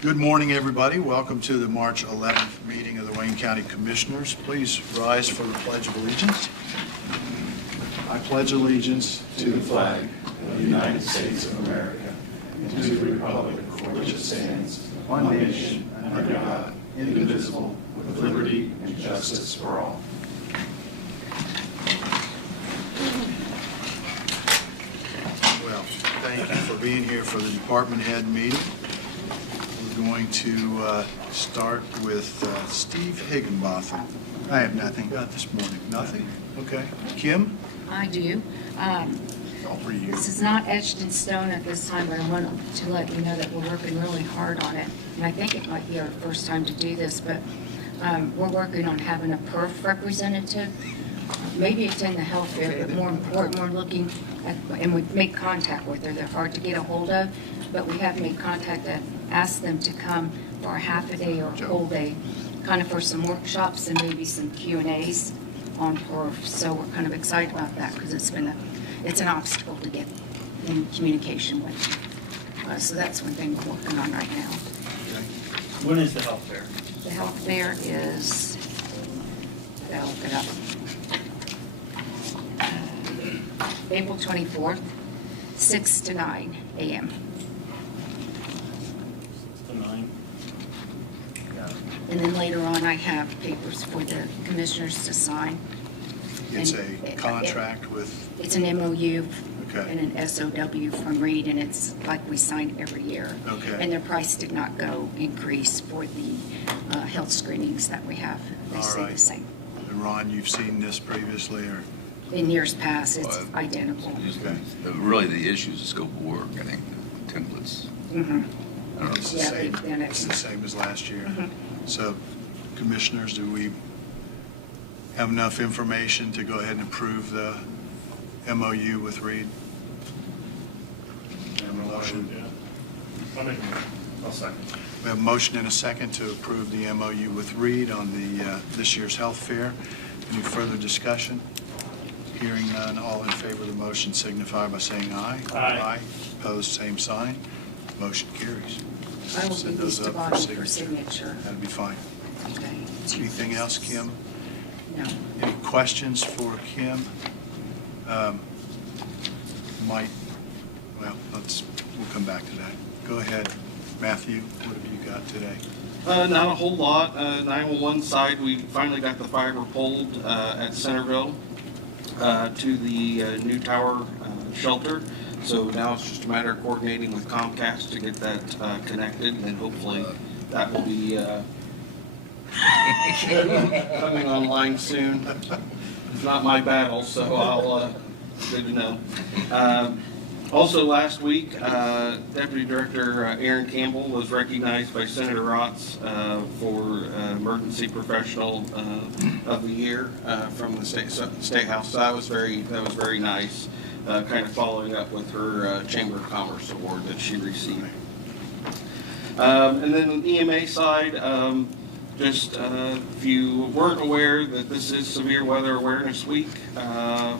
Good morning, everybody. Welcome to the March 11th meeting of the Wayne County Commissioners. Please rise for the Pledge of Allegiance. I pledge allegiance to the flag of the United States of America and to the republic for which it stands, one nation, under God, indivisible, with liberty and justice for all. Well, thank you for being here for the department head meeting. We're going to start with Steve Higginbotham. I have nothing got this morning. Nothing? Okay. Kim? I do. All for you. This is not etched in stone at this time, but I want to let you know that we're working really hard on it. And I think it might be our first time to do this, but we're working on having a PERF representative. Maybe attend the health fair, but more important, we're looking at, and we've made contact with her. They're hard to get a hold of, but we have made contact and asked them to come for a half a day or a whole day, kind of for some workshops and maybe some Q&As on PERF. So we're kind of excited about that because it's an obstacle to get in communication with. So that's one thing we're working on right now. When is the health fair? The health fair is, I'll look it up. April 24th, 6 to 9 a.m. 6 to 9. Yeah. And then later on, I have papers for the commissioners to sign. It's And a contract with, It's an MOU okay. and an SOW from Reed, and it's like we sign every year. Okay. And their price did not increase for the health screenings that we have. They All stay right. the same. And Ron, you've seen this previously, or? In years past, it's identical. Okay. Really, the issue is the scope of work, I think, templates. Mm-hmm. I don't know. It's the Yeah, same, they've done it. it's the same as last year. Mhm. So, commissioners, do we have enough information to go ahead and approve the MOU with Reed? Motion. Yeah. I'll second. We have a motion and a second to approve the MOU with Reed on the this year's health fair. Any further discussion? Hearing none, all in favor of the motion signify by saying aye. Aye. Opposed, same sign. Motion carries. I will Send give these those to up Bonnie for signature. That'd be fine. Okay. Anything else, Kim? No. Any questions for Kim? We'll come back to that. Go ahead, Matthew, what have you got today? Not a whole lot. 911 side, we finally got the fiber pulled at Centerville to the new tower shelter. So now it's just a matter of coordinating with Comcast to get that connected, and hopefully that will be coming online soon. It's not my battle, so I'll good to know. Also last week, Deputy Director Aaron Campbell was recognized by Senator Rotz for Emergency Professional of the Year from the State House. So that was very nice. Kind of following up with her Chamber of Commerce award that she received. And then on the EMA side, just if you weren't aware that this is Severe Weather Awareness Week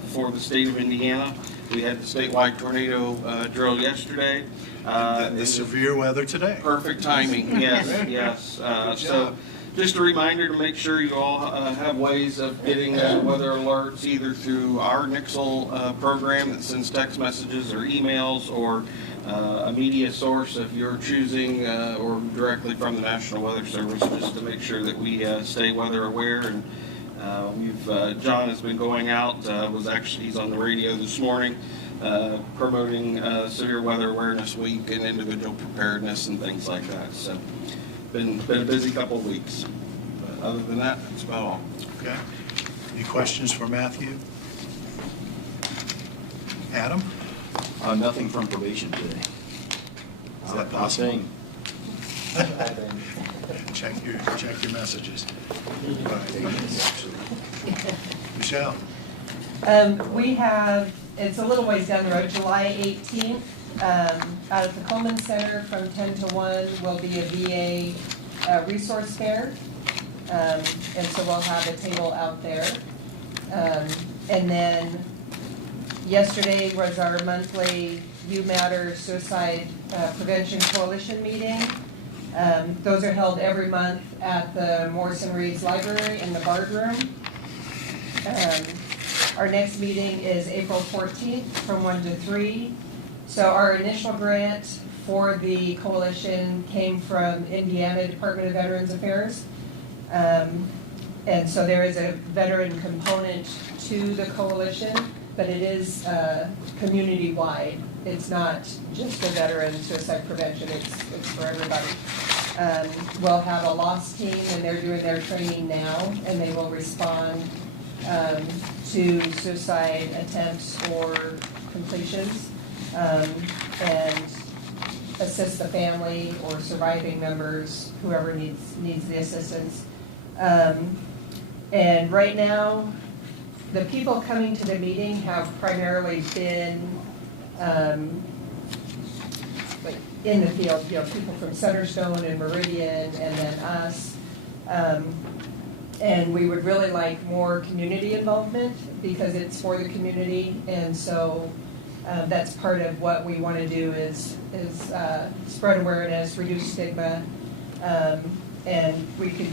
for the state of Indiana. We had the statewide tornado drill yesterday. The severe weather today. Perfect timing, yes, yes. So just a reminder to make sure you all have ways of getting weather alerts either through our Nixle program that sends text messages or emails, or a media source if you're choosing, or directly from the National Weather Service, just to make sure that we stay weather aware. And John has been going out, he's on the radio this morning, promoting Severe Weather Awareness Week and individual preparedness and things like that. So, been a busy couple of weeks. But other than that, that's about all. Okay. Any questions for Matthew? Adam? Nothing from probation today. Is that possible? Nothing. Check your messages. Michelle? We have, it's a little ways down the road, July 18th, out at the Coleman Center from 10 to 1 will be a VA resource fair. And so we'll have a table out there. And then yesterday was our monthly You Matter Suicide Prevention Coalition meeting. Those are held every month at the Morrison Reed's Library in the Bard Room. Our next meeting is April 14th from 1 to 3. So our initial grant for the coalition came from Indiana Department of Veterans Affairs. And so there is a veteran component to the coalition, but it is community-wide. It's not just the veteran suicide prevention, it's for everybody. We'll have a loss team, and they're doing their training now, and they will respond to suicide attempts or completions, and assist the family or surviving members, whoever needs the assistance. And right now, the people coming to the meeting have primarily been like in the field, people from Centerstone and Meridian, and then us. And we would really like more community involvement because it's for the community, and so that's part of what we want to do is spread awareness, reduce stigma, and we could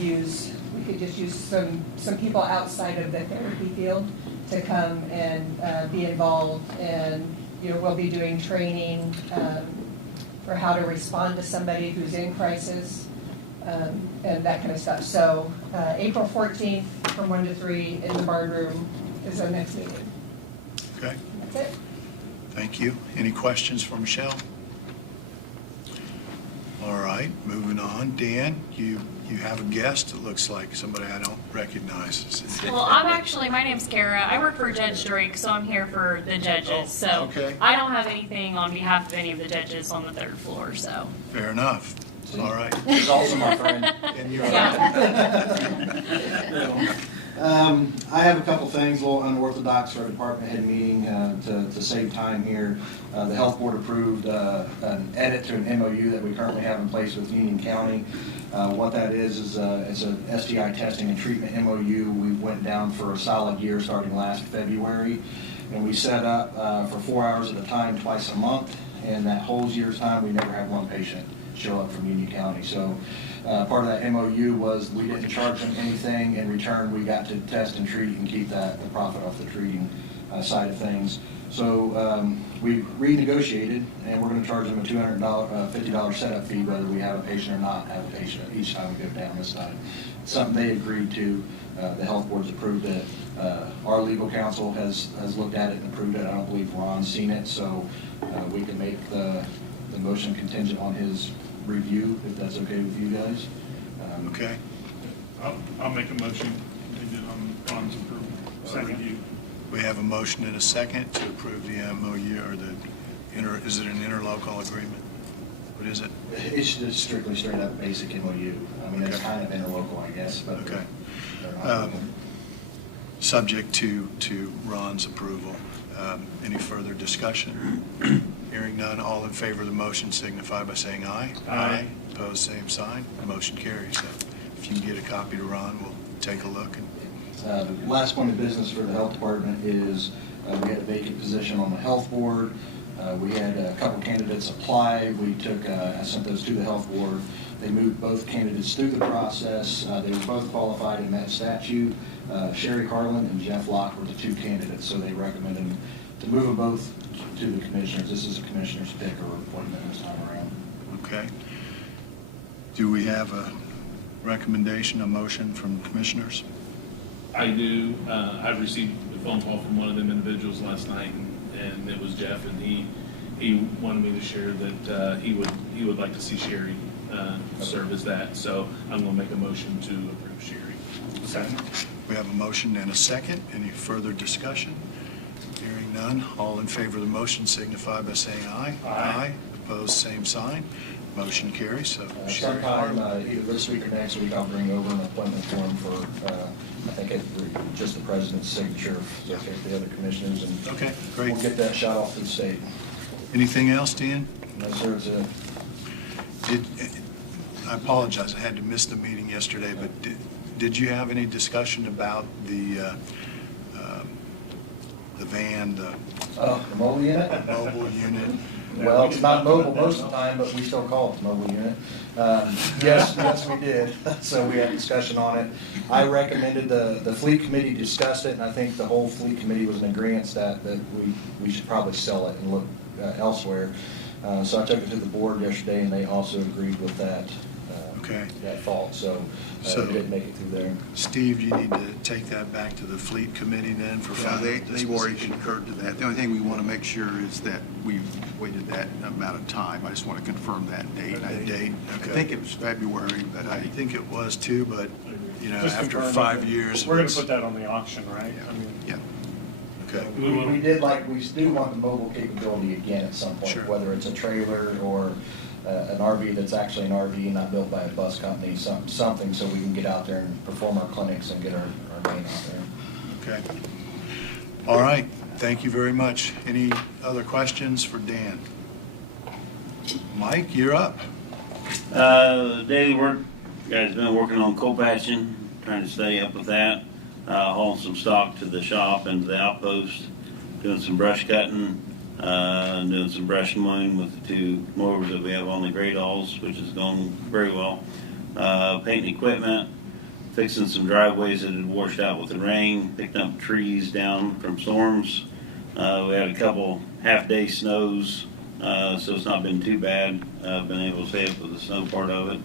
just use some people outside of the therapy field to come and be involved, and we'll be doing training for how to respond to somebody who's in crisis, and that kind of stuff. So April 14th from 1 to 3 in the Bard Room is our next meeting. Okay, That's it. thank you. Any questions for Michelle? All right, moving on. Dan, you have a guest. It looks like somebody I don't recognize. Well, my name's Kara. I work for Judge Drake, so I'm here for the judges. So okay. I don't have anything on behalf of any of the judges on the third floor, so. Fair enough. All right. He's also my friend. And you're I have a couple things, a little unorthodox for a department head meeting to save time here. The health board approved an edit to an MOU that we currently have in place with Union County. What that is it's an STI testing and treatment MOU. We went down for a solid year starting last February, and we set up for 4 hours at a time twice a month, and that whole year's time we never had one patient show up from Union County. So part of that MOU was we didn't charge them anything. In return, we got to test and treat and keep the profit off the treating side of things. So we renegotiated, and we're going to charge them a $50 setup fee whether we have a patient or not have a patient each time we go down this side. It's something they agreed to. The health board's approved it. Our legal counsel has looked at it and approved it. I don't believe Ron's seen it, so we can make the motion contingent on his review, if that's okay with you guys. Okay. I'll make a motion contingent on Ron's approval. Second. We have a motion and a second to approve the MOU, or is it an interlocal agreement? What is it? It's just strictly straight up basic MOU. I mean, it's Okay. kind of interlocal, I guess, but Okay. they're not local. Subject to Ron's approval. Any further discussion? Hearing none, all in favor of the motion signify by saying aye. Aye. Opposed, same sign. Motion carries. So if you can get a copy to Ron, we'll take a look. The last point of business for the health department is we had a vacant position on the health board. We had a couple candidates apply. I sent those to the health board. They moved both candidates through the process. They were both qualified and met statute. Sherry Harlan and Jeff Locke were the two candidates, so they recommended to move them both to the commissioners. This is a commissioner's pick or appointment this time around. Okay. Do we have a recommendation, a motion from commissioners? I do. I received a phone call from one of them individuals last night, and it was Jeff, and he wanted me to share that he would like to see Sherry serve as that. So I'm going to make a motion to approve Sherry. Second. We have a motion and a second. Any further discussion? Hearing none, all in favor of the motion signify by saying aye. Aye. Opposed, same sign. Motion carries. So Sherry Sometime Harlan. either this week or next week, I'll bring over an appointment form for, I think just the president's signature, so okay for the other commissioners, and Okay, great. we'll get that shot off to the state. Anything else, Dan? No, sir, it's a I apologize, I had to miss the meeting yesterday, but did you have any discussion about the van, the mobile unit. mobile unit? Well, it's not mobile most of the time, but we still call it the mobile unit. Yes, we did. So we had discussion on it. I recommended, the fleet committee discussed it, and I think the whole fleet committee was in agreement that we should probably sell it and look elsewhere. So I took it to the board yesterday, and they also agreed with that. Okay. That thought, so So- it didn't make it through there. Steve, you need to take that back to the fleet committee then for Yeah, final they've already disposition. concurred to that. The only thing we want to make sure is that we've waited that amount of time. I just want to confirm that date. That date, I okay. think it was February, but I think it was too, but, you know, Just after confirm 5 it. years. We're gonna it's- put that on the auction, right? I mean, yeah. Okay. We do want the mobile capability again at some point, Sure. whether it's a trailer or an RV that's actually an RV, not built by a bus company, something so we can get out there and perform our clinics and get our lane out there. Okay. All right, thank you very much. Any other questions for Dan? Mike, you're up. Daily work, guys been working on coal patching, trying to stay up with that, hauling some stock to the shop and to the outpost, doing some brush cutting, doing some brush mowing with the 2 mowers that we have on the grade alls, which is going very well. Painting equipment, fixing some driveways that had washed out with the rain, picking up trees down from storms. We had a couple half-day snows, so it's not been too bad. Been able to stay up with the snow part of it.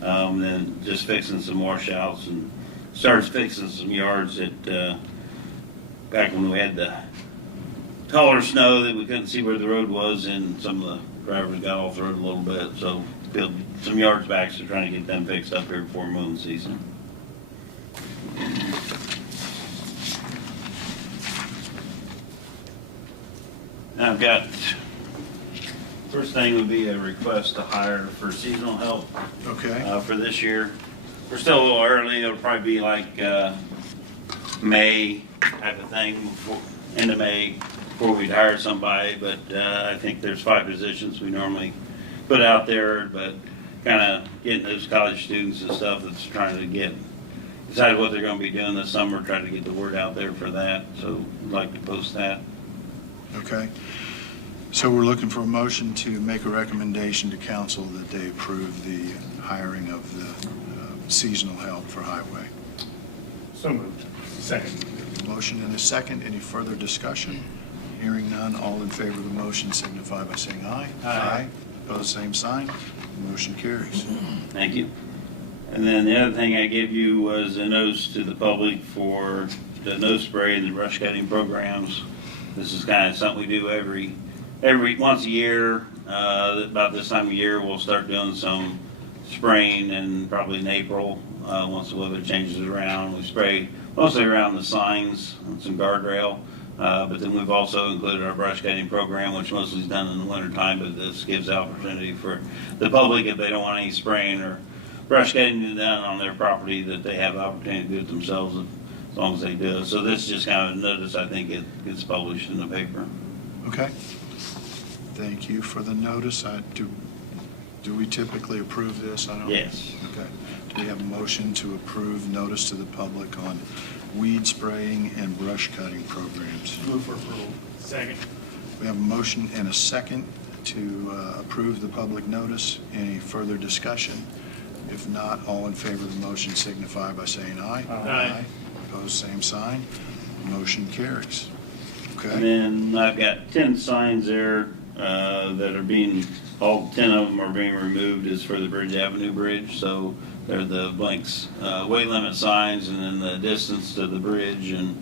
Then just fixing some washouts and started fixing some yards that, back when we had the taller snow that we couldn't see where the road was, and some of the drivers got off the road a little bit, so built some yards back, so trying to get them fixed up here before mowing season. Now I've got, first thing would be a request to hire for seasonal help Okay, for this year. We're still a little early, it'll probably be like May type of thing, end of May, before we'd hire somebody, but I think there's 5 positions we normally put out there, but kind of getting those college students and stuff that's trying to decide what they're going to be doing this summer, trying to get the word out there for that, so I'd like to post that. okay. So we're looking for a motion to make a recommendation to council that they approve the hiring of the seasonal help for highway. so moved. Second. Motion and a second. Any further discussion? Hearing none, all in favor of the motion signify by saying aye. Aye. Opposed, same sign. Motion carries. Thank you. And then the other thing I gave you was a notice to the public for the nose spray and the brush cutting programs. This is kind of something we do every once a year. About this time of year, we'll start doing some spraying, and probably in April, once the weather changes around, we spray mostly around the signs and some guardrail. But then we've also included our brush cutting program, which mostly is done in the winter time, but this gives opportunity for the public, if they don't want any spraying or brush cutting done on their property, that they have the opportunity to do it themselves as long as they do it. So this is just kind of a notice, I think it gets published in the paper. Okay. Thank you for the notice. Do we typically approve this? I don't. Yes. Okay. Do we have a motion to approve notice to the public on weed spraying and brush cutting programs? Move for approval. Second. We have a motion and a second to approve the public notice. Any further discussion? If not, all in favor of the motion signify by saying aye. Aye. Opposed, same sign. Motion carries. And Okay. then I've got 10 signs there that are being, all 10 of them are being removed is for the Bridge Avenue Bridge. So they're the blanks, weight limit signs, and then the distance to the bridge, and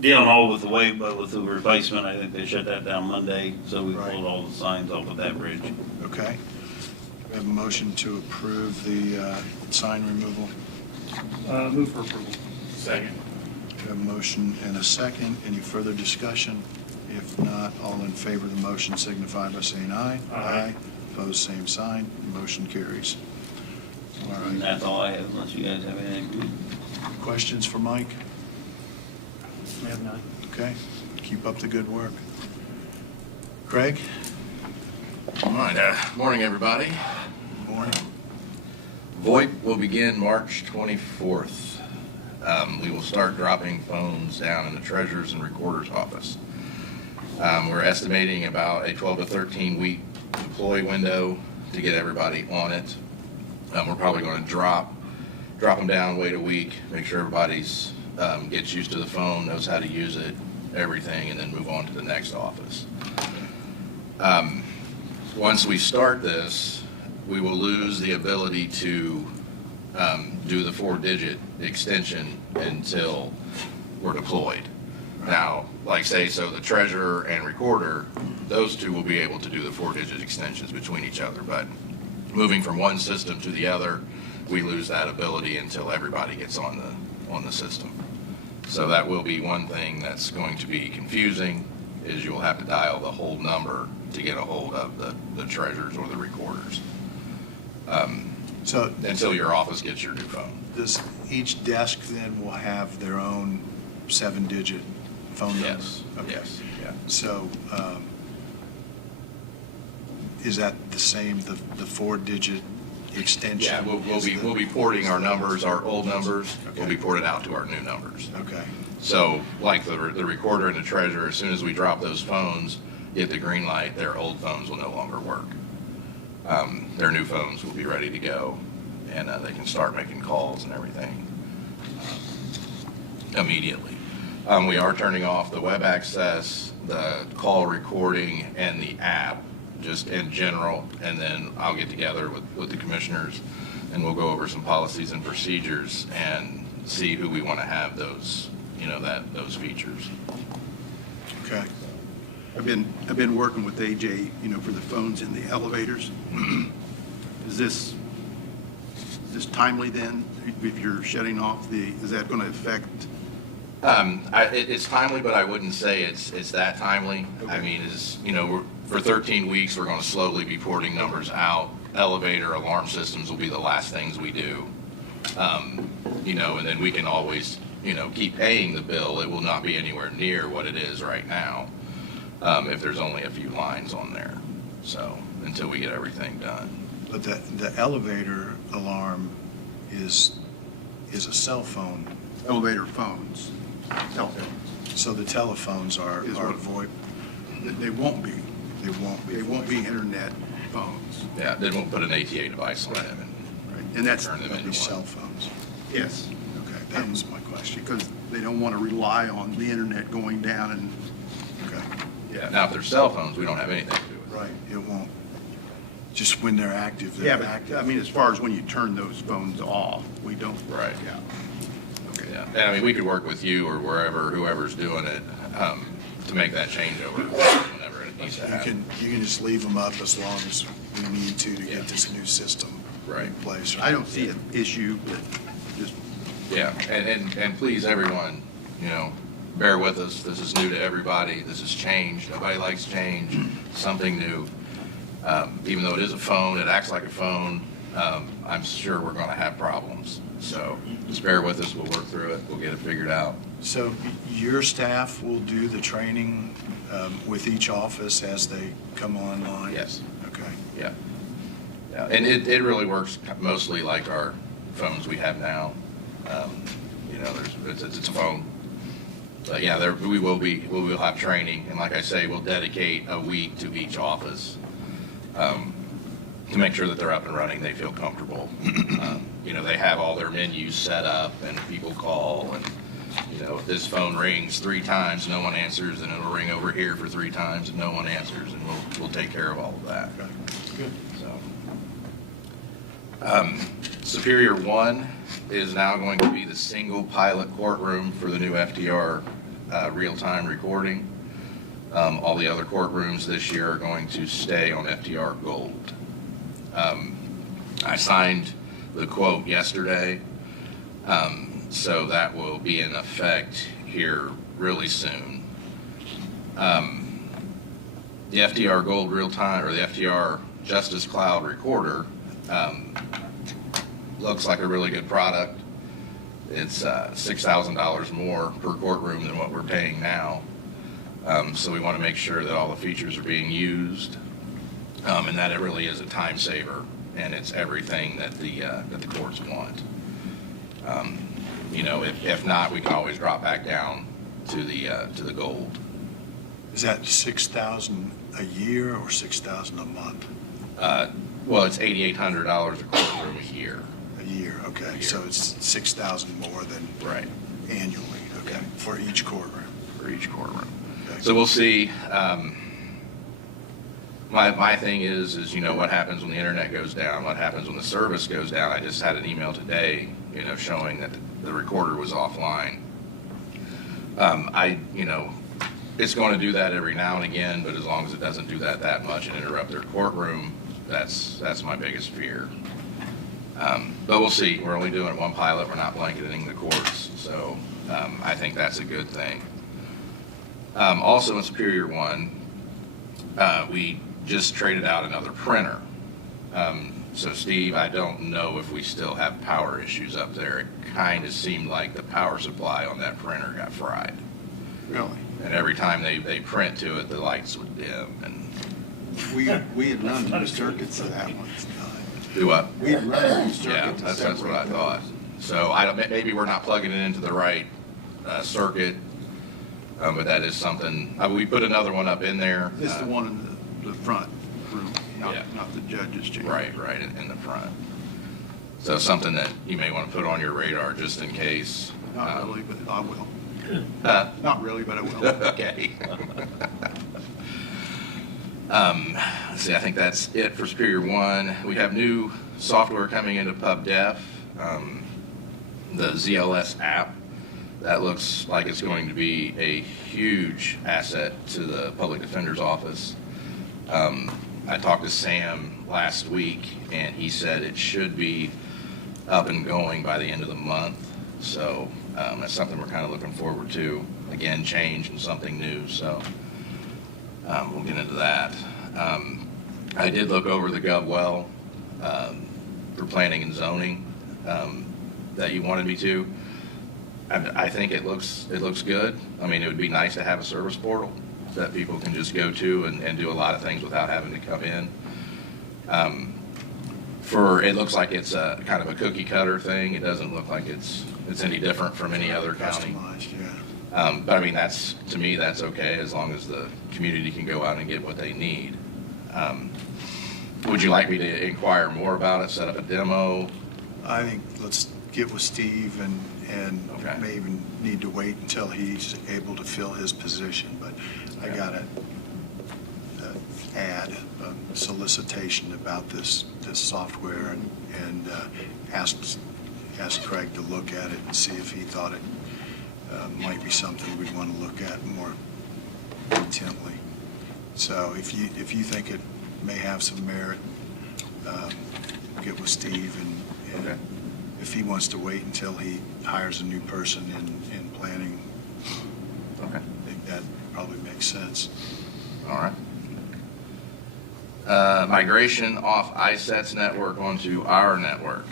dealing all with the weight, but with the replacement, I think they shut that down Monday. So we Right. pulled all the signs off of that bridge. Okay. We have a motion to approve the sign removal. Move for approval. Second. We have a motion and a second. Any further discussion? If not, all in favor of the motion signify by saying aye. Aye. Opposed, same sign. Motion carries. All And right. that's all I have, unless you guys have anything. Questions for Mike? We have none. Okay. Keep up the good work. Craig? All right, morning, everybody. Morning. VoIP will begin March 24th. We will start dropping phones down in the treasurer's and recorder's office. We're estimating about a 12 to 13 week deploy window to get everybody on it. We're probably going to drop them down, wait a week, make sure everybody's gets used to the phone, knows how to use it, everything, and then move on to the next office. Once we start this, we will lose the ability to do the 4-digit extension until we're deployed. Now, like say, so the treasurer and recorder, those two will be able to do the 4-digit extensions between each other, but moving from one system to the other, we lose that ability until everybody gets on the system. So that will be one thing that's going to be confusing, is you'll have to dial the whole number to get a hold of the treasurers or the recorders. So Until your office gets your new phone. does each desk then will have their own 7-digit phone number? Yes, Okay. yes, yeah. So is that the same, the 4-digit extension? Yeah, we'll be porting our numbers, our old numbers, will be ported out to our new numbers. Okay. So like the recorder and the treasurer, as soon as we drop those phones, get the green light, their old phones will no longer work. Their new phones will be ready to go, and they can start making calls and everything immediately. We are turning off the web access, the call recording, and the app, just in general, and then I'll get together with the commissioners, and we'll go over some policies and procedures and see who we want to have those, those features. Okay. I've been working with AJ, for the phones in the elevators. Is this timely then? If you're shutting off is that going to affect? It's timely, but I wouldn't say it's that timely. Okay. I mean, for 13 weeks, we're going to slowly be porting numbers out. Elevator alarm systems will be the last things we do. And then we can always, keep paying the bill. It will not be anywhere near what it is right now, if there's only a few lines on there. So until we get everything done. But the elevator alarm is a cell phone. Elevator phones, telephones. So the telephones are Is what- VoIP. They won't be. They won't be. They won't be internet phones. Yeah, then we'll put an ATA device on them Right. And that's, turn them They'll into be cell one. phones. yes, Okay, that was my question. because they don't want to rely on the internet going down and, Okay, Yeah. Now, if they're cell phones, we don't have anything to do with it. right, it won't. Just when they're active, yeah, they're but active. I mean, as far as when you turn those phones off, we don't. Right. Yeah. Okay. Yeah, and I mean, we could work with you or whoever's doing it, to make that changeover whenever it needs to happen. You can just leave them up as long as we need to Yeah. get this new system Right. in place. I don't see an issue, but just, Yeah, and please, everyone, bear with us. This is new to everybody. This has changed. Nobody likes change, something new. Even though it is a phone, it acts like a phone. I'm sure we're going to have problems. So just bear with us. We'll work through it. We'll get it figured out. So your staff will do the training with each office as they come online? Yes. Okay. Yeah. Yeah. And it really works mostly like our phones we have now. It's a phone. But yeah, we will have training, and like I say, we'll dedicate a week to each office to make sure that they're up and running. They feel comfortable. They have all their menus set up, and people call, and if this phone rings 3 times, no one answers, and it'll ring over here for 3 times, and no one answers, and we'll take care of all of that. Okay. Good. So, Superior 1 is now going to be the single pilot courtroom for the new FDR real-time recording. All the other courtrooms this year are going to stay on FDR Gold. I signed the quote yesterday, so that will be in effect here really soon. The FDR Gold real-time, or the FDR Justice Cloud Recorder, looks like a really good product. It's $6,000 more per courtroom than what we're paying now. So we want to make sure that all the features are being used, and that it really is a time saver, and it's everything that the courts want. If not, we can always drop back down to the gold. Is that 6,000 a year or 6,000 a month? Well, it's $8,800 a courtroom a year. A year, okay. year. So it's 6,000 more than Right. annually, okay, Yeah. for each courtroom. For each courtroom. Okay. So we'll see. My thing is, what happens when the internet goes down? What happens when the service goes down? I just had an email today, showing that the recorder was offline. It's going to do that every now and again, but as long as it doesn't do that much and interrupt their courtroom, that's my biggest fear. But we'll see. We're only doing one pilot. We're not blanketing the courts, so I think that's a good thing. Also in Superior 1, we just traded out another printer. So Steve, I don't know if we still have power issues up there. It kind of seemed like the power supply on that printer got fried. Really? And every time they print to it, the lights would dim and We had run new circuits to that one. do what? We had run a new circuit. Yeah, to that's what I separate thought. those. So maybe we're not plugging it into the right circuit, but that is something. We put another one up in there. It's the one in the front room, Yeah. not the judge's chamber. Right, in the front. So something that you may want to put on your radar just in case. Not really, but I will. Uh, Not really, but I will. Okay. Let's see, I think that's it for Superior 1. We have new software coming into PubDef, the ZLS app. That looks like it's going to be a huge asset to the Public Defender's Office. I talked to Sam last week, and he said it should be up and going by the end of the month. So that's something we're kind of looking forward to. Again, change and something new, so we'll get into that. I did look over the GovWell for planning and zoning that you wanted me to. I think it looks good. I mean, it would be nice to have a service portal that people can just go to and do a lot of things without having to come in. It looks like it's a kind of a cookie cutter thing. It doesn't look like it's any different from any other county. Customized, yeah. But I mean, to me, that's okay as long as the community can go out and get what they need. Would you like me to inquire more about it, set up a demo? I think let's get with Steve and Okay. may even need to wait until he's able to fill his position. But I Okay. got an ad, a solicitation about this software and asked Craig to look at it and see if he thought it might be something we'd want to look at more intently. So if you think it may have some merit, get with Steve and Okay. if he wants to wait until he hires a new person in planning, Okay. I think that probably makes sense. All right. Migration off ISET's network onto our network.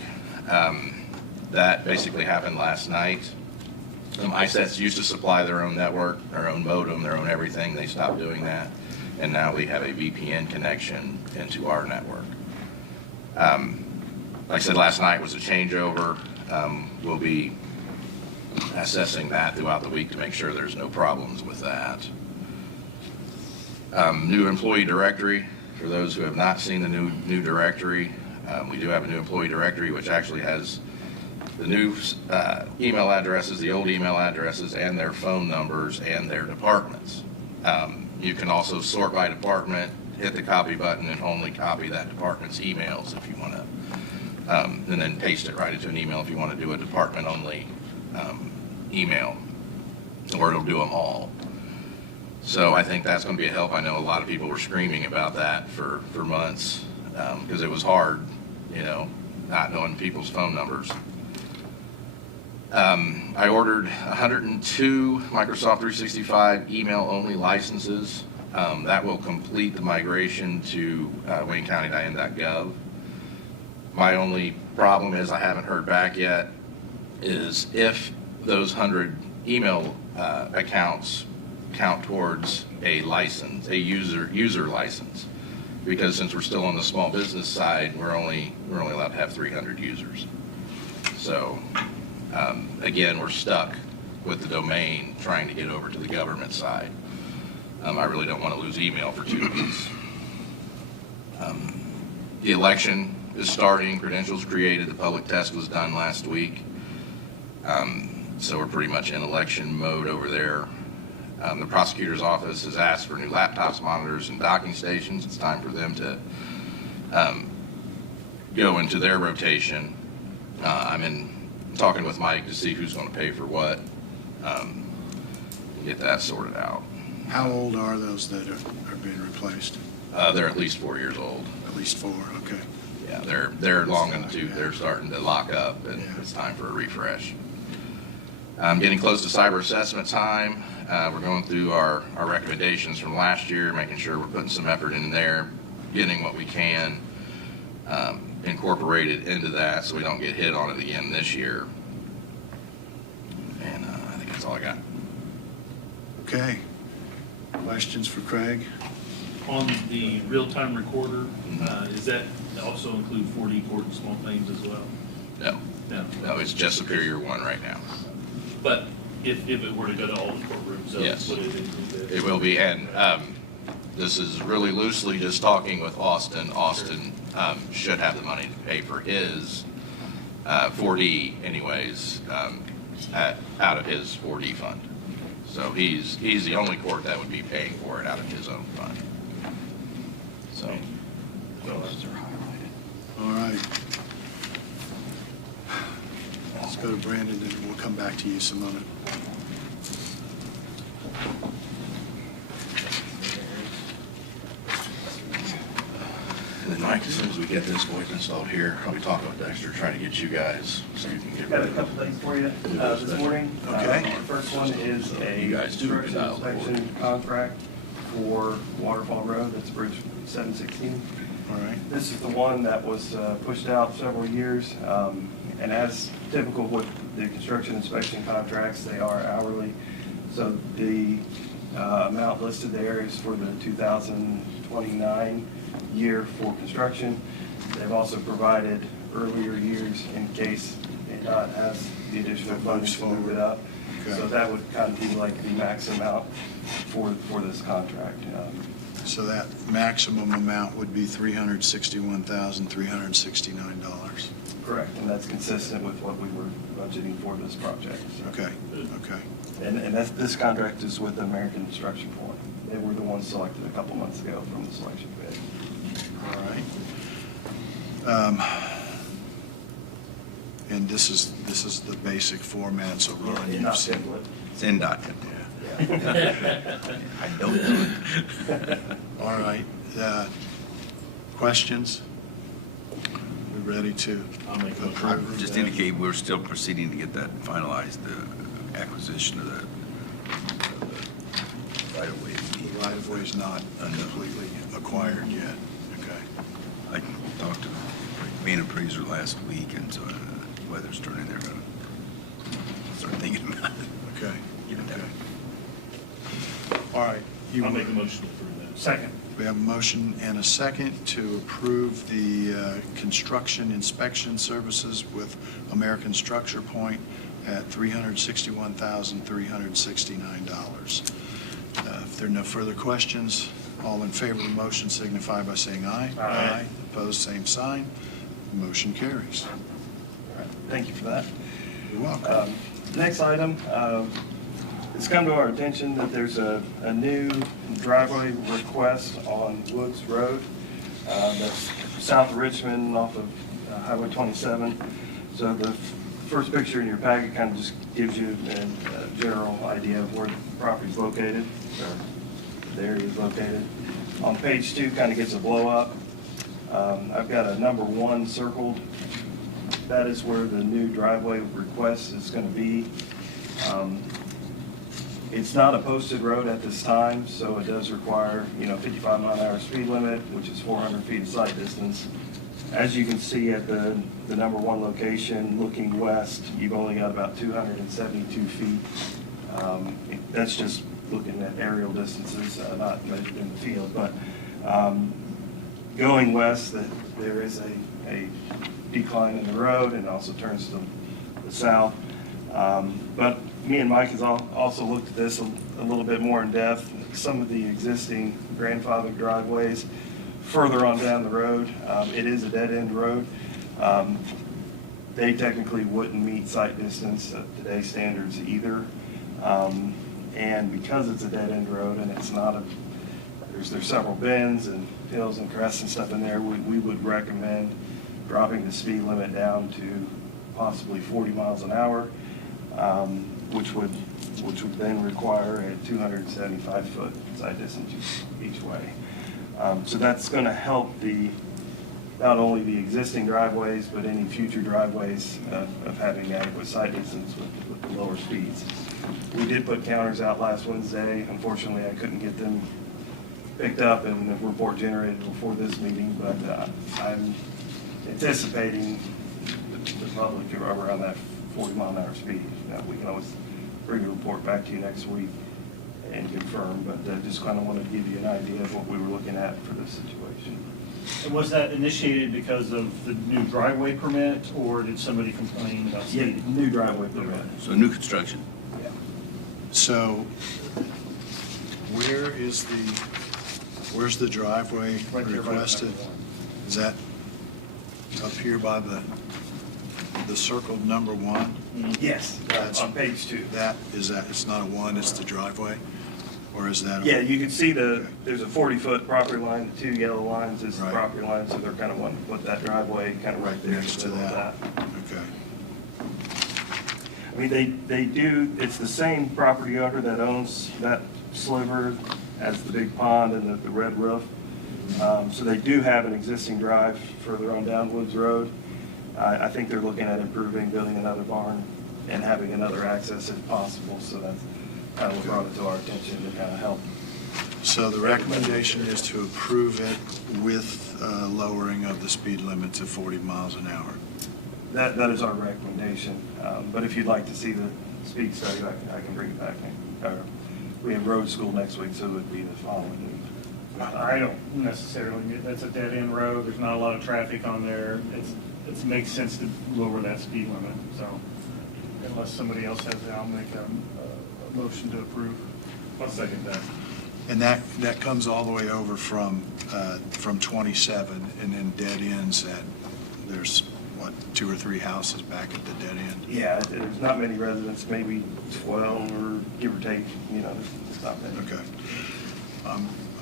That basically happened last night. ISETs used to supply their own network, their own modem, their own everything. They stopped doing that. And now we have a VPN connection into our network. Like I said, last night was a changeover. We'll be assessing that throughout the week to make sure there's no problems with that. New employee directory. For those who have not seen the new directory, we do have a new employee directory which actually has the new email addresses, the old email addresses, and their phone numbers and their departments. You can also sort by department, hit the copy button, and only copy that department's emails if you want to, and then paste it right into an email if you want to do a department-only email, or it'll do them all. So I think that's going to be a help. I know a lot of people were screaming about that for months because it was hard, not knowing people's phone numbers. I ordered 102 Microsoft 365 email-only licenses. That will complete the migration to waynecounty.in.gov. My only problem is I haven't heard back yet is if those 100 email accounts count towards a license, a user license, because since we're still on the small business side, we're only allowed to have 300 users. So again, we're stuck with the domain trying to get over to the government side. I really don't want to lose email for 2 weeks. The election is starting, credentials created, the public test was done last week. So we're pretty much in election mode over there. The prosecutor's office has asked for new laptops, monitors, and docking stations. It's time for them to go into their rotation. I'm talking with Mike to see who's going to pay for what, get that sorted out. How old are those that are being replaced? They're at least 4 years old. At least 4, okay. Yeah, they're long in the tooth. They're starting to lock up, and it's time for a refresh. Getting close to cyber assessment time. We're going through our recommendations from last year, making sure we're putting some effort in there, getting what we can incorporated into that so we don't get hit on it again this year. And I think that's all I got. Okay. Questions for Craig? On the real-time recorder, does that also include 4D court and small claims as well? No. No. No, it's just Superior 1 right now. But if it were to go to all the courtrooms, so Yes. would it include that? It will be, and this is really loosely just talking with Austin. Austin should have the money to pay for his 4D anyways, out of his 4D fund. So he's the only court that would be paying for it out of his own fund. So those are highlighted. All right. Let's go to Brandon, and we'll come back to you some of it. And then Mike, as soon as we get this voice installed here, I'll be talking with Dexter, trying to get you guys so you can get Got a ready. couple things for you this morning. Okay. The first one is a You guys do construction dial the inspection contract for Waterfall Road, that's Bridge 716. All right. This is the one that was pushed out several years, and as typical with the construction inspection contracts, they are hourly. So the amount listed there is for the 2029 year for construction. They've also provided earlier years in case NDOT has the additional funds to move it up. Okay. So that would kind of be like the max amount for this contract. So that maximum amount would be $361,369. Correct, and that's consistent with what we were budgeting for this project. So. Okay, okay. And this contract is with the American Construction Forum. They were the ones selected a couple months ago from the selection bid. All right. And this is the basic format, so Ron, you've Not seen. template. It's NDOT. Yeah. I don't do it. All right. Questions? We ready to I'll make a motion. approve? Just that? indicate we're still proceeding to get that finalized, the acquisition of the right-of-way. The right-of-way is not completely acquired yet. Okay. I talked to the main appraiser last week, and so weather's turning, they're gonna start thinking about it. Okay. Get it done. Okay. All right. You I'll make a motion to approve that. Second. We have a motion and a second to approve the construction inspection services with American Structure Point at $361,369. If there are no further questions, all in favor of the motion signify by saying aye. Aye. Opposed, same sign. Motion carries. All right, thank you for that. You're welcome. Next item, it's come to our attention that there's a new driveway request on Woods Road. That's south of Richmond off of Highway 27. So the first picture in your packet kind of just gives you a general idea of where the property's located, or the area is located. On page 2 kind of gives a blow up. I've got a number 1 circled. That is where the new driveway request is going to be. It's not a posted road at this time, so it does require, 55-mile-an-hour speed limit, which is 400 feet of sight distance. As you can see at the number 1 location, looking west, you've only got about 272 feet. That's just looking at aerial distances, not measured in the field. But going west, there is a decline in the road, and also turns to the south. But me and Mike has also looked at this a little bit more in depth. Some of the existing grandfathered driveways further on down the road, it is a dead-end road. They technically wouldn't meet sight distance at today's standards either. And because it's a dead-end road and it's not there's several bends and hills and crests and stuff in there, we would recommend dropping the speed limit down to possibly 40 miles an hour, which would then require a 275-foot sight distance each way. So that's going to help not only the existing driveways, but any future driveways of having adequate sight distance with the lower speeds. We did put counters out last Wednesday. Unfortunately, I couldn't get them picked up and the report generated before this meeting, but I'm anticipating the public around that 40-mile-an-hour speed. We can always bring a report back to you next week and confirm, but just kind of wanted to give you an idea of what we were looking at for this situation. And was that initiated because of the new driveway permit, or did somebody complain about speeding? Yeah, new driveway permit. So new construction. Yeah. So where's the driveway Right there by requested? number 1. Is that up here by the circled number 1? Yes, That's- on page 2. It's not a 1, it's the driveway? Or is that? Yeah, you can see there's a 40-foot property line, the 2 yellow lines is the Right. property line, so they're kind of wanting to put that driveway kind of right there. Next to in the middle of that? Okay. I mean, they do, it's the same property owner that owns that sliver as the big pond and the red roof. So they do have an existing drive further on down Woods Road. I think they're looking at improving, building another barn and having another access if possible, so that's kind of what brought it to our attention to kind of help. So the recommendation is to approve it with lowering of the speed limit to 40 miles an hour. That is our recommendation, but if you'd like to see the speed study, I can bring it back. We have road school next week, so it would be the following week. I don't necessarily, that's a dead-end road, there's not a lot of traffic on there. It makes sense to lower that speed limit, so unless somebody else has it, I'll make a motion to approve. I'll second that. And that comes all the way over from 27 and then dead ends at, there's, 2 or 3 houses back at the dead end? Yeah, there's not many residents, maybe 12 or give or take, it's not many. Okay.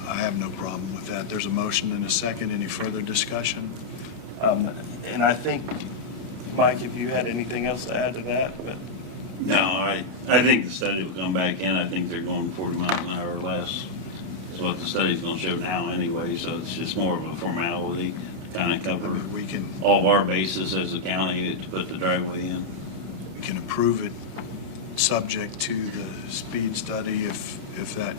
I have no problem with that. There's a motion and a second. Any further discussion? And I think, Mike, if you had anything else to add to that, but. No, I think the study will come back in. I think they're going 40 miles an hour or less. That's what the study's gonna show now anyway, so it's just more of a formality to kind of cover We can all of our bases as a county to put the driveway in. approve it subject to the speed study if that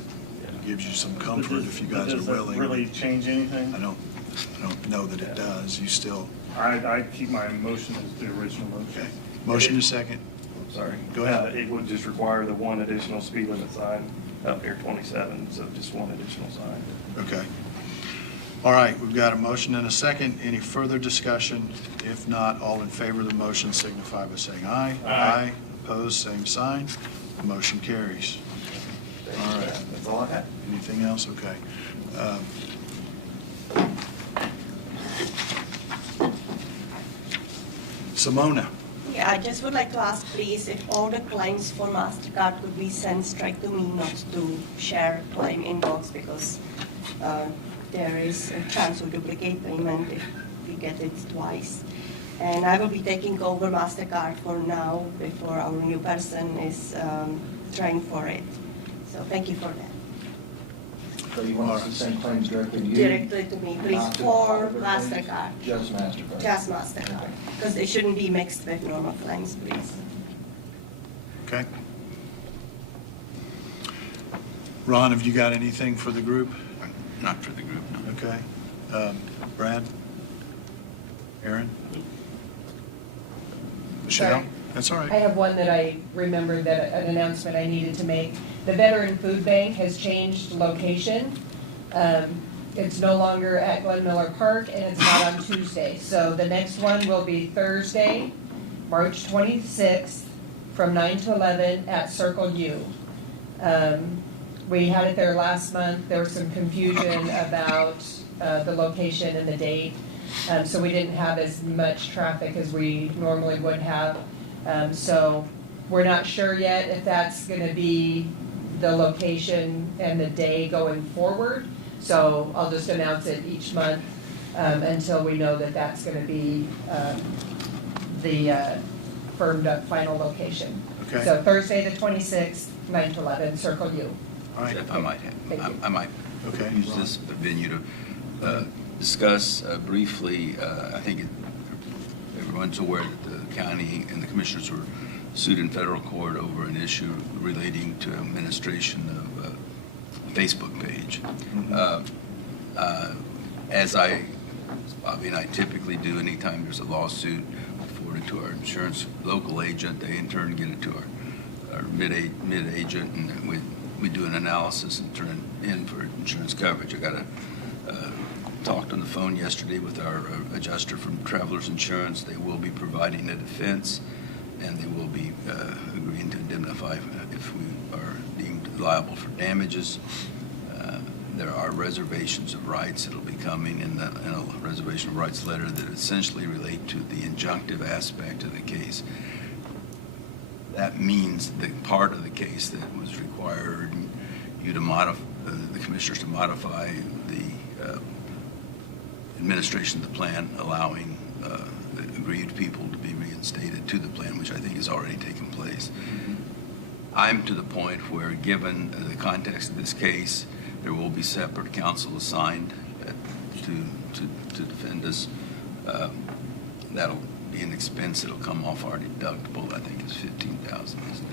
gives you some comfort, if you guys are willing. Does that really change anything? I don't know that it does. You still, I keep my motion as the original motion. okay. Motion and second. Sorry. Go ahead. It would just require the one additional speed limit sign up here, 27, so just one additional sign. Okay. All right, we've got a motion and a second. Any further discussion? If not, all in favor of the motion signify by saying aye. Aye. Opposed, same sign. The motion carries. All right. That's all I have. Anything else? Okay. Simona. Yeah, I just would like to ask, please, if all the claims for MasterCard could be sent straight to me, not to share claim inbox, because there is a chance of duplicate payment if we get it twice. And I will be taking over MasterCard for now, before our new person is trained for it. So thank you for that. So you want us to send claims directly to you? Directly to me, please, Not to for other claims? MasterCard. Just MasterCard? Just MasterCard, because they shouldn't be mixed with normal claims, please. Okay. Ron, have you got anything for the group? Not for the group, no. Okay. Brad? Aaron? Michelle? Sorry. That's all I right. have one that I remembered, that an announcement I needed to make. The Veteran Food Bank has changed location. It's no longer at Glen Miller Park, and it's not on Tuesday. So the next one will be Thursday, March 26th, from 9 to 11 at Circle U. We had it there last month. There was some confusion about the location and the date, so we didn't have as much traffic as we normally would have. So we're not sure yet if that's going to be the location and the day going forward. So I'll just announce it each month until we know that that's going to be the firmed up final location. Okay. So Thursday the 26th, 9 to 11, Circle U. All right. Jeff, I might Thank you. I might Okay. use this venue to discuss briefly, I think everyone's aware that the county and the commissioners were sued in federal court over an issue relating to administration of a Facebook page. As Bobby and I typically do, anytime there's a lawsuit, we forward it to our insurance local agent. They in turn get it to our mid agent, and we do an analysis and turn it in for insurance coverage. I got talked on the phone yesterday with our adjuster from Travelers Insurance. They will be providing a defense, and they will be agreeing to indemnify if we are deemed liable for damages. There are reservations of rights that will be coming in a reservation of rights letter that essentially relate to the injunctive aspect of the case. That means the part of the case that was required you to modify, the commissioners to modify the administration of the plan, allowing the aggrieved people to be reinstated to the plan, which I think has already taken place. I'm to the point where, given the context of this case, there will be separate counsel assigned to defend us. That'll be an expense that'll come off our deductible. I think it's $15,000, isn't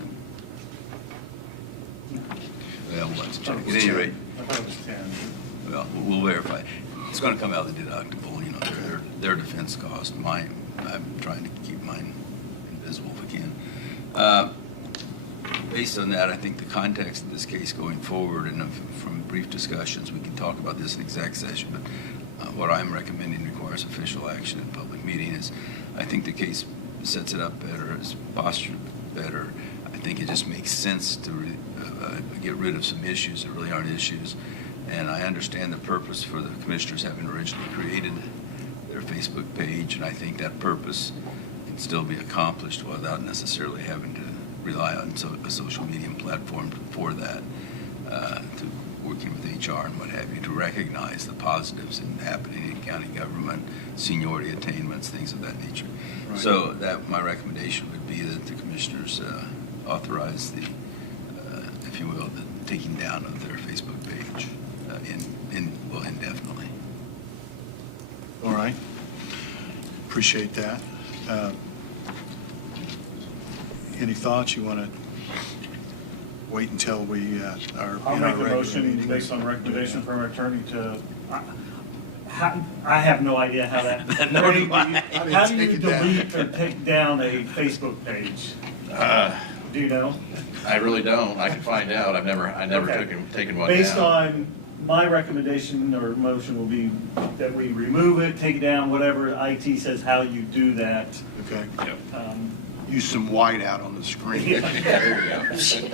it? Well, let's check. At any rate, I thought it was 10. well, we'll verify. It's going to come out of the deductible. You know, their defense cost. Mine, I'm trying to keep mine invisible if I can. Based on that, I think the context of this case going forward, and from brief discussions, we can talk about this in exec session, but what I'm recommending requires official action in public meeting. Is I think the case sets it up better, is postured better. I think it just makes sense to get rid of some issues that really aren't issues. And I understand the purpose for the commissioners having originally created their Facebook page, and I think that purpose can still be accomplished without necessarily having to rely on a social media platform for that, to working with HR and what have you, to recognize the positives in happening in county government, seniority attainments, things of that nature. Right. So that my recommendation would be that the commissioners authorize the, if you will, the taking down of their Facebook page indefinitely. All right. Appreciate that. Any thoughts? You want to wait until we are I'll in make our the regular motion meeting? based on the recommendation from our attorney to, I have no idea how that. Nor do I. How do you Take it down. delete or take down a Facebook page? Do you know? I really don't. I can find out. I never Okay. taken one down. Based on my recommendation or motion will be that we remove it, take it down, whatever IT says how you do that. Okay. Yep. Use some white out on the screen. There you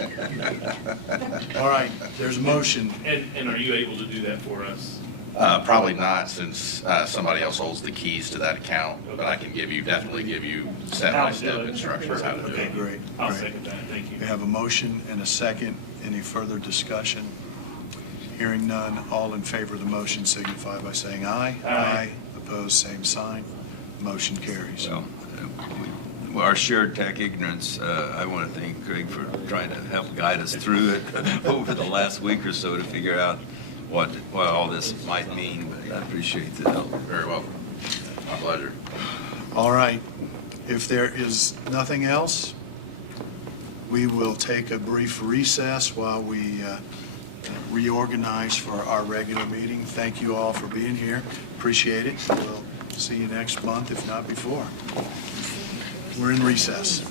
All right, there's a motion. And are you able to do that for us? go. Probably not, since somebody else holds the keys to that account, but I can definitely give you step-by-step How to do it. instructions how to do Okay, it. great. I'll great. second that, thank you. We have a motion and a second. Any further discussion? Hearing none, all in favor of the motion signify by saying aye. Aye. Opposed, same sign. Motion carries. So, our shared tech ignorance, I want to thank Craig for trying to help guide us through it over the last week or so to figure out what all this might mean, but I appreciate the help. Very welcome. My pleasure. All right, if there is nothing else, we will take a brief recess while we reorganize for our regular meeting. Thank you all for being here. Appreciate it. We'll see you next month, if not before. We're in recess.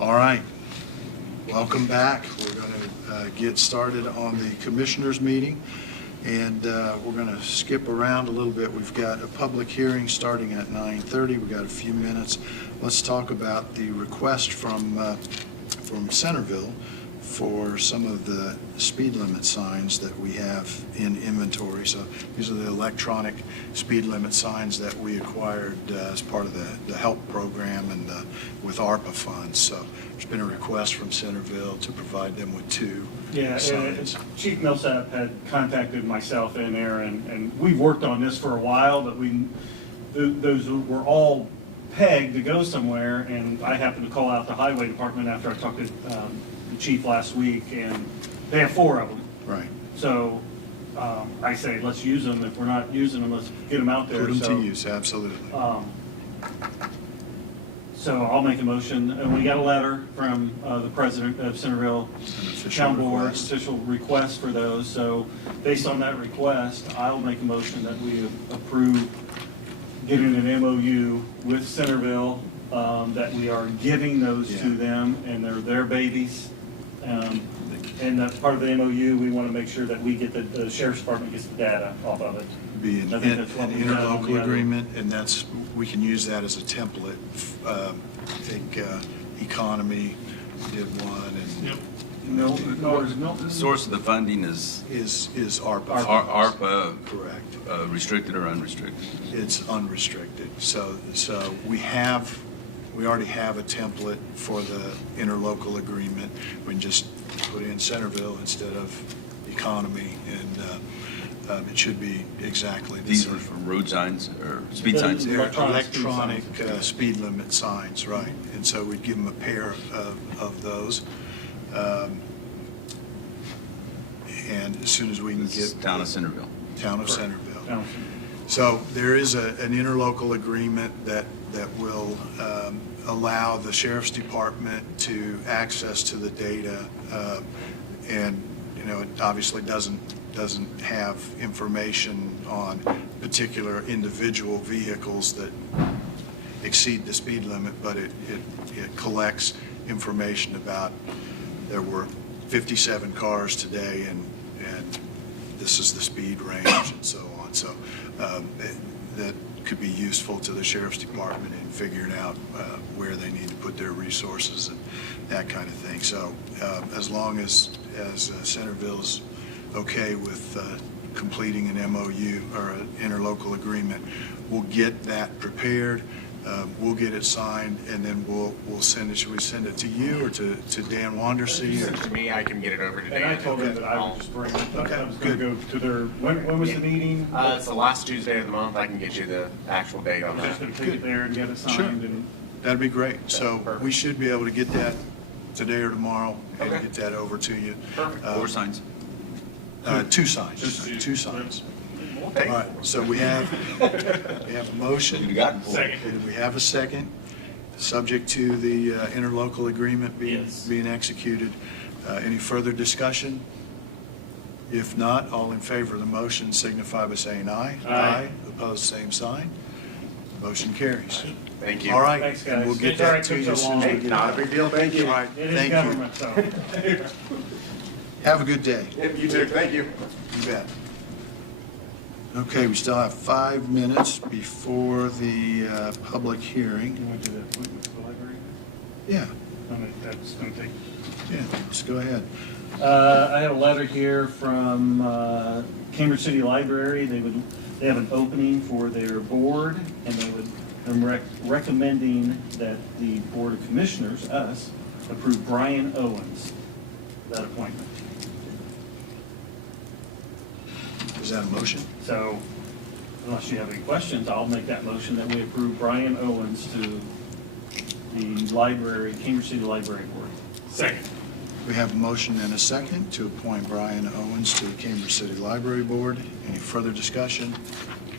All right. Welcome back. We're going to get started on the commissioners meeting, and we're going to skip around a little bit. We've got a public hearing starting at 9:30. We've got a few minutes. Let's talk about the request from Centerville for some of the speed limit signs that we have in inventory. So these are the electronic speed limit signs that we acquired as part of the HELP program and with ARPA funds. So there's been a request from Centerville to provide them with 2 Yeah, signs. Chief Millsap had contacted myself and Aaron, and we've worked on this for a while, but those were all pegged to go somewhere, and I happened to call out the highway department after I talked to the chief last week, and they have 4 of them. Right. So I say, let's use them. If we're not using them, let's get them out there. Put them to use, absolutely. So I'll make a motion, and we got a letter from the president of Centerville Town Board, official request for those. So based on that request, I'll make a motion that we approve getting an MOU with Centerville, that we are giving those to them, and they're their babies. And that part of the MOU, we want to make sure that we get the sheriff's department gets the data off of it. Be an interlocal agreement, and we can use that as a template. I think Economy did one, and The source of the funding is ARPA. ARPA. Correct. Restricted or unrestricted? It's unrestricted. So we already have a template for the interlocal agreement. We can just put in Centerville instead of Economy, and it should be exactly the These same. are for road signs or speed signs? They're electronic speed limit signs, right. And so we'd give them a pair of those. And as soon as we can get... Town of Centerville. Town of Centerville. So there is an interlocal agreement that will allow the sheriff's department to access to the data, and it obviously doesn't have information on particular individual vehicles that exceed the speed limit, but it collects information about there were 57 cars today, and this is the speed range and so on. So that could be useful to the sheriff's department in figuring out where they need to put their resources and that kind of thing. So as long as Centerville's okay with completing an MOU or an interlocal agreement, we'll get that prepared. We'll get it signed, and then we'll send it. Should we send it to you or to Dan Wandersee? Send it to me. I can get it over to Dan. And I told him that I would just bring it. Okay, I was going to go to their, when was the meeting? It's the last Tuesday of the month. I can get you the actual date on I'm just that. going to take it there and get it signed. Sure. And That'd be great. So we should be able to get that today or tomorrow and Okay. get that over to you. Perfect. 4 signs? 2 signs. 2 signs. All right, so we have a motion. And we have a second, subject to the interlocal agreement being executed. Any further discussion? If not, all in favor of the motion signify by saying aye. Aye. Opposed, same sign. Motion carries. Thank you. All right. Thanks, and guys. we'll get Sorry that it to took you as so soon as we long. get Not it. a big deal. Thank you. All right, it is thank government, so. you. Have a good day. Yep, you too. Thank you. You bet. Okay, we still have 5 minutes before the public hearing. You want to do the appointment to the library? Yeah, That's going to take. yeah, let's go ahead. I have a letter here from Cambridge City Library. They have an opening for their board, and I'm recommending that the Board of Commissioners, us, approve Brian Owens, that appointment. Is that a motion? So unless you have any questions, I'll make that motion that we approve Brian Owens to the library, Cambridge City Library Board. Second. We have a motion and a second to appoint Brian Owens to the Cambridge City Library Board. Any further discussion?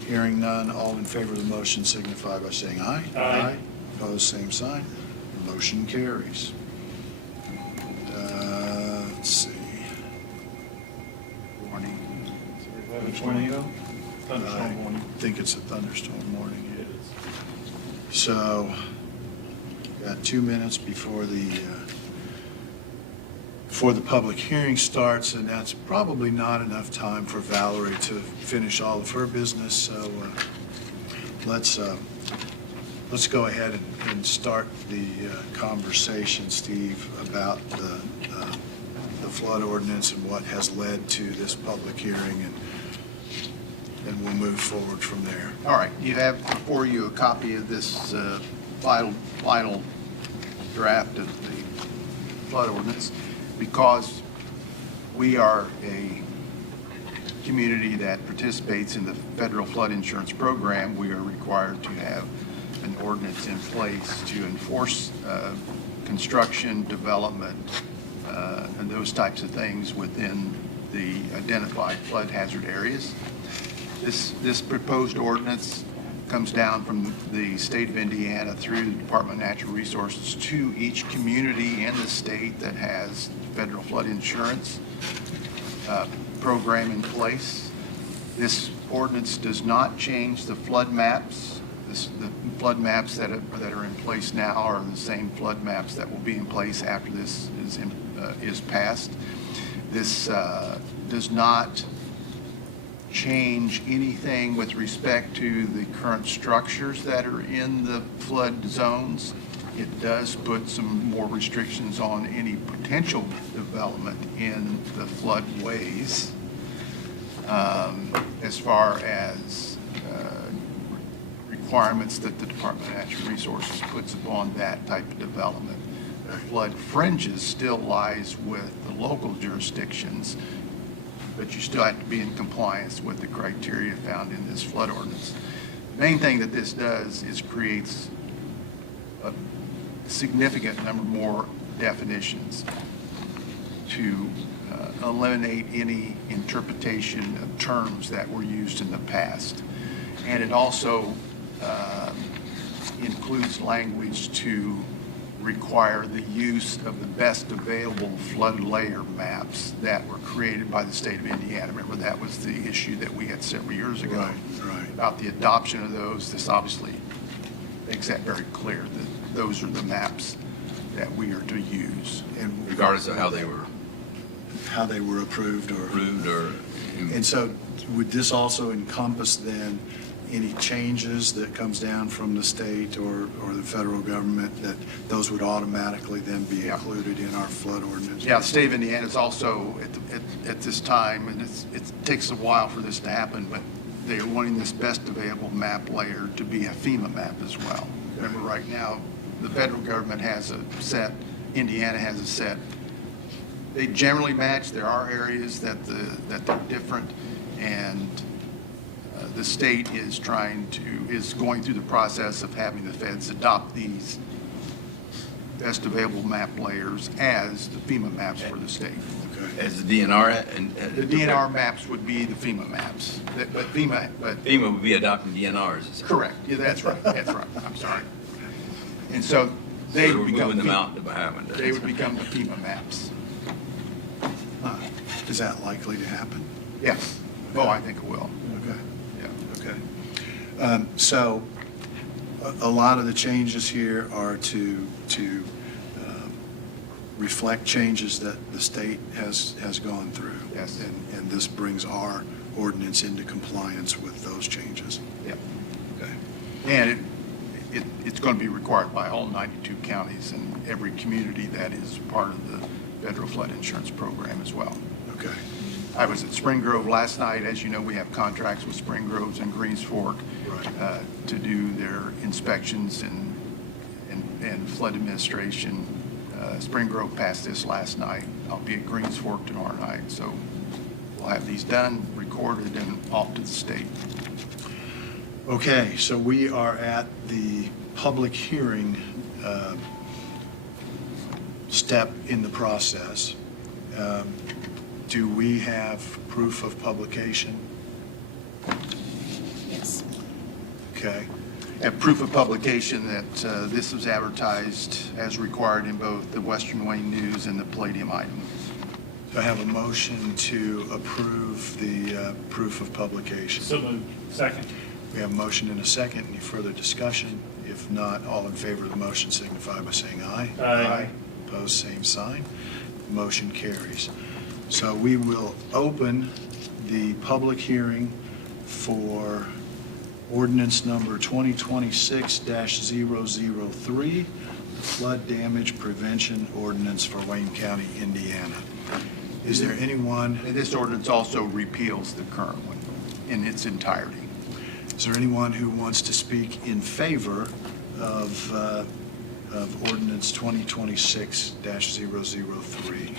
Hearing none, all in favor of the motion signify by saying aye. Aye. Opposed, same sign. Motion carries. Let's see. Warning. Tornado? I Thunderstorm warning. think it's a thunderstorm warning. So Got 2 minutes before the public hearing starts, and that's probably not enough time for Valerie to finish all of her business. So let's go ahead and start the conversation, Steve, about the flood ordinance and what has led to this public hearing, and we'll move forward from there. All right, you have before you a copy of this final draft of the flood ordinance. Because we are a community that participates in the federal flood insurance program, we are required to have an ordinance in place to enforce construction, development, and those types of things within the identified flood hazard areas. This proposed ordinance comes down from the state of Indiana through the Department of Natural Resources to each community in the state that has federal flood insurance program in place. This ordinance does not change the flood maps. The flood maps that are in place now are the same flood maps that will be in place after this is passed. This does not change anything with respect to the current structures that are in the flood zones. It does put some more restrictions on any potential development in the floodways as far as requirements that the Department of Natural Resources puts upon that type of development. The flood fringes still lies with the local jurisdictions, but you still have to be in compliance with the criteria found in this flood ordinance. The main thing that this does is creates a significant number more definitions to eliminate any interpretation of terms that were used in the past. And it also includes language to require the use of the best available flood layer maps that were created by the state of Indiana. Remember, that was the issue that we had several years ago about the adoption of those. This obviously makes that very clear that those are the maps that we are to use, and regardless of how they were approved or. And so, would this also encompass then any changes that comes down from the state or the federal government, that those would automatically then be included in our flood ordinance? Yeah, the state of Indiana is also at this time, and it takes a while for this to happen, but they are wanting this best available map layer to be a FEMA map as well. Remember, right now, the federal government has a set, Indiana has a set. They generally match. There are areas that they're different, and the state is going through the process of having the feds adopt these best available map layers as the FEMA maps for the state. Okay. As the DNR? The DNR maps would be the FEMA maps, but FEMA would be adopting DNRs. Correct. Yeah, that's right. That's right. I'm sorry. And so they would become them out to Bahama. They would become the FEMA maps. Is that likely to happen? Yes. Oh, I think it will. Okay. Okay. So a lot of the changes here are to reflect changes that the state has gone through. Yes. And this brings our ordinance into compliance with those changes. Yep. Okay. And it's going to be required by all 92 counties and every community that is part of the federal flood insurance program as well. Okay. I was at Spring Grove last night. As you know, we have contracts with Spring Groves and Greens Fork to do their inspections and flood administration. Spring Grove passed this last night. I'll be at Greens Fork tomorrow night. So we'll have these done, recorded, and off to the state. Okay, so we are at the public hearing step in the process. Do we have proof of publication? Yes. Okay. And proof of publication that this was advertised as required in both the Western Wayne News and the Palladium item. Do I have a motion to approve the proof of publication? So moved. Second. We have a motion and a second. Any further discussion? If not, all in favor of the motion signify by saying aye. Aye. Opposed, same sign. Motion carries. So we will open the public hearing for ordinance number 2026-003, the flood damage prevention ordinance for Wayne County, Indiana. Is there anyone? And this ordinance also repeals the current one in its entirety. Is there anyone who wants to speak in favor of ordinance 2026-003?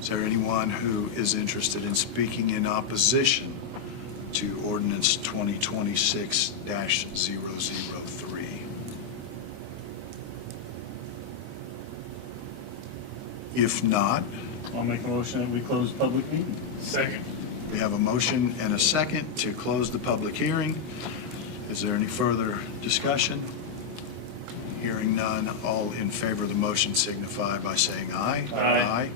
Is there anyone who is interested in speaking in opposition to ordinance 2026-003? If not, I'll make a motion that we close the public meeting. Second. we have a motion and a second to close the public hearing. Is there any further discussion? Hearing none, all in favor of the motion signify by saying aye. Aye.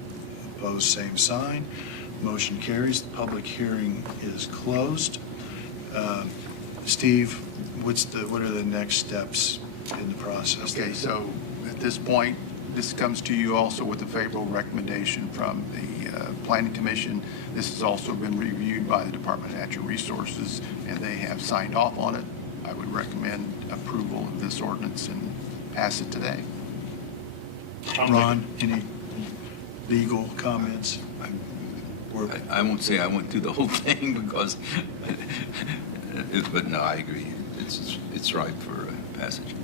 Opposed, same sign. Motion carries. The public hearing is closed. Steve, what are the next steps in the process? Okay, so at this point, this comes to you also with a favorable recommendation from the Planning Commission. This has also been reviewed by the Department of Natural Resources, and they have signed off on it. I would recommend approval of this ordinance and pass it today. Ron, any legal comments? I won't say I went through the whole thing because, but no, I agree. It's right for passage.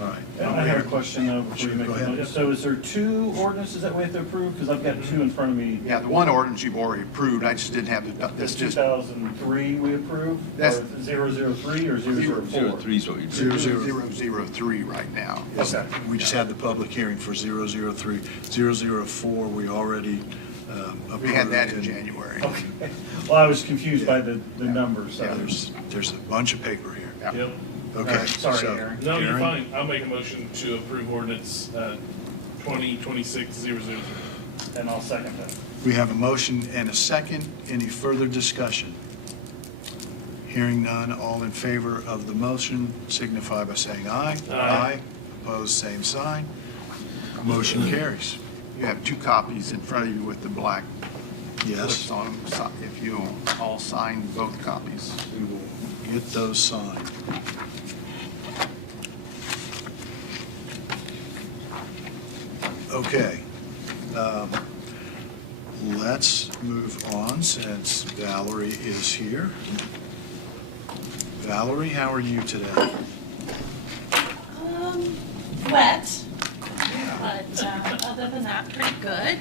All right. I have a question though before you make Go a ahead. motion. So is there two ordinances that we have to approve? Because I've got two in front of me. Yeah, the one ordinance you've already approved, I just didn't have This this just 2003 we approved? That's- Or 003 or 004? 003 is what you do. 003 right now. Okay. We just had the public hearing for 003. 004, we already approved. We had that in and- January. Okay. Well, I was confused by the numbers. So. Yeah, there's a bunch of paper here. Yep. Okay. All right, sorry, so, Aaron. No, you're Aaron? fine. I'll make a motion to approve ordinance 2026-003. And I'll second that. We have a motion and a second. Any further discussion? Hearing none, all in favor of the motion signify by saying aye. Aye. Opposed, same sign. Motion carries. You have two copies in front of you with the black Yes, clips on them. So if you'll all sign both copies. we will get those signed. Okay. Let's move on since Valerie is here. Valerie, how are you today? Wet, but other than that, pretty good.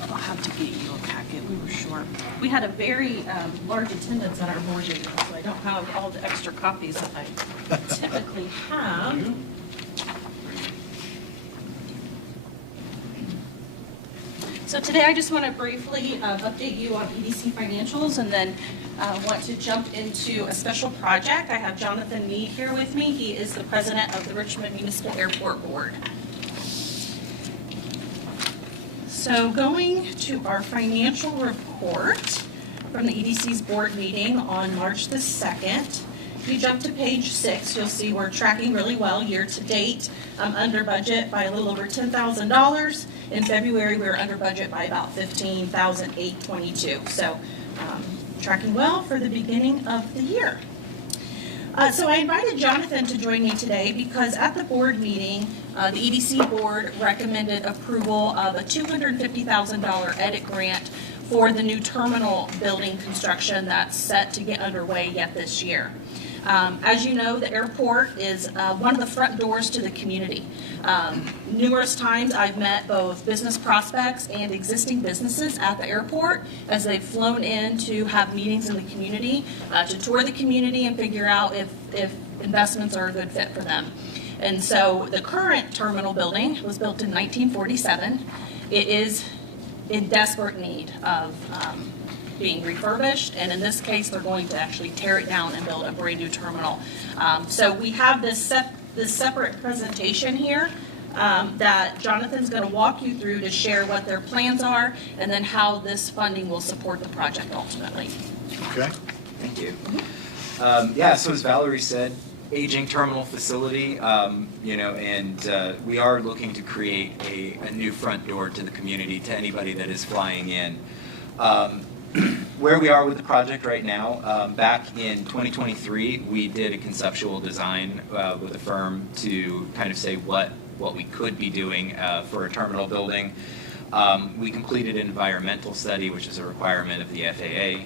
I'll have to get you a packet, we were short. We had a very large attendance at our board meeting, so I don't have all the extra copies that I typically have. So today I just want to briefly update you on EDC financials and then want to jump into a special project. I have Jonathan Mead here with me. He is the president of the Richmond Municipal Airport Board. So going to our financial report from the EDC's board meeting on March the 2nd. If you jump to page 6, you'll see we're tracking really well year to date, under budget by a little over $10,000. In February, we were under budget by about $15,822. So tracking well for the beginning of the year. So I invited Jonathan to join me today because at the board meeting, the EDC board recommended approval of a $250,000 edit grant for the new terminal building construction that's set to get underway yet this year. As you know, the airport is one of the front doors to the community. Numerous times I've met both business prospects and existing businesses at the airport as they've flown in to have meetings in the community, to tour the community and figure out if investments are a good fit for them. And so the current terminal building was built in 1947. It is in desperate need of being refurbished, and in this case, they're going to actually tear it down and build a brand new terminal. So we have this separate presentation here that Jonathan's going to walk you through to share what their plans are and then how this funding will support the project ultimately. Okay. Thank you. Yeah, so as Valerie said, aging terminal facility, and we are looking to create a new front door to the community, to anybody that is flying in. Where we are with the project right now, back in 2023, we did a conceptual design with a firm to kind of say what we could be doing for a terminal building. We completed an environmental study, which is a requirement of the FAA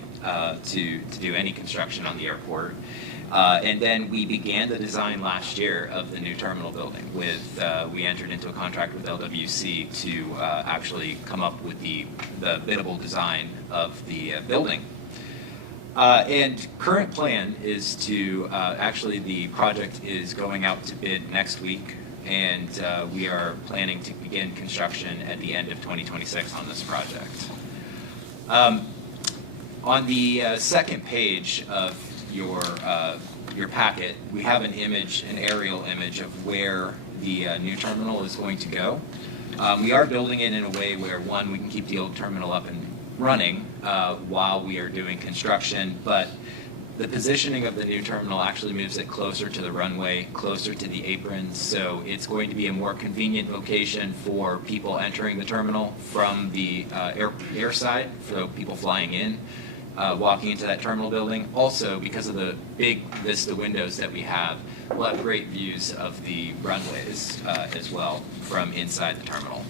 to do any construction on the airport. And then we began the design last year of the new terminal building. We entered into a contract with LWC to actually come up with the biddable design of the building. And current plan is to, actually the project is going out to bid next week, and we are planning to begin construction at the end of 2026 on this project. On the second page of your packet, we have an aerial image of where the new terminal is going to go. We are building it in a way where, one, we can keep the old terminal up and running while we are doing construction, but the positioning of the new terminal actually moves it closer to the runway, closer to the aprons, so it's going to be a more convenient location for people entering the terminal from the air side, so people flying in. Walking into that terminal building. Also, because of the big vista windows that we have, we'll have great views of the runways as well from inside the terminal.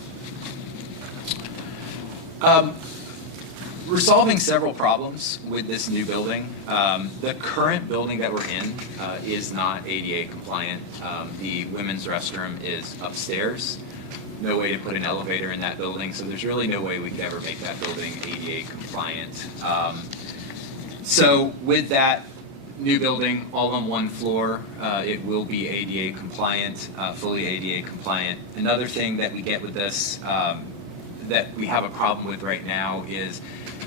We're solving several problems with this new building. The current building that we're in is not ADA compliant. The women's restroom is upstairs. No way to put an elevator in that building, so there's really no way we could ever make that building ADA compliant. So with that new building, all on one floor, it will be ADA compliant, fully ADA compliant. Another thing that we get with this that we have a problem with right now is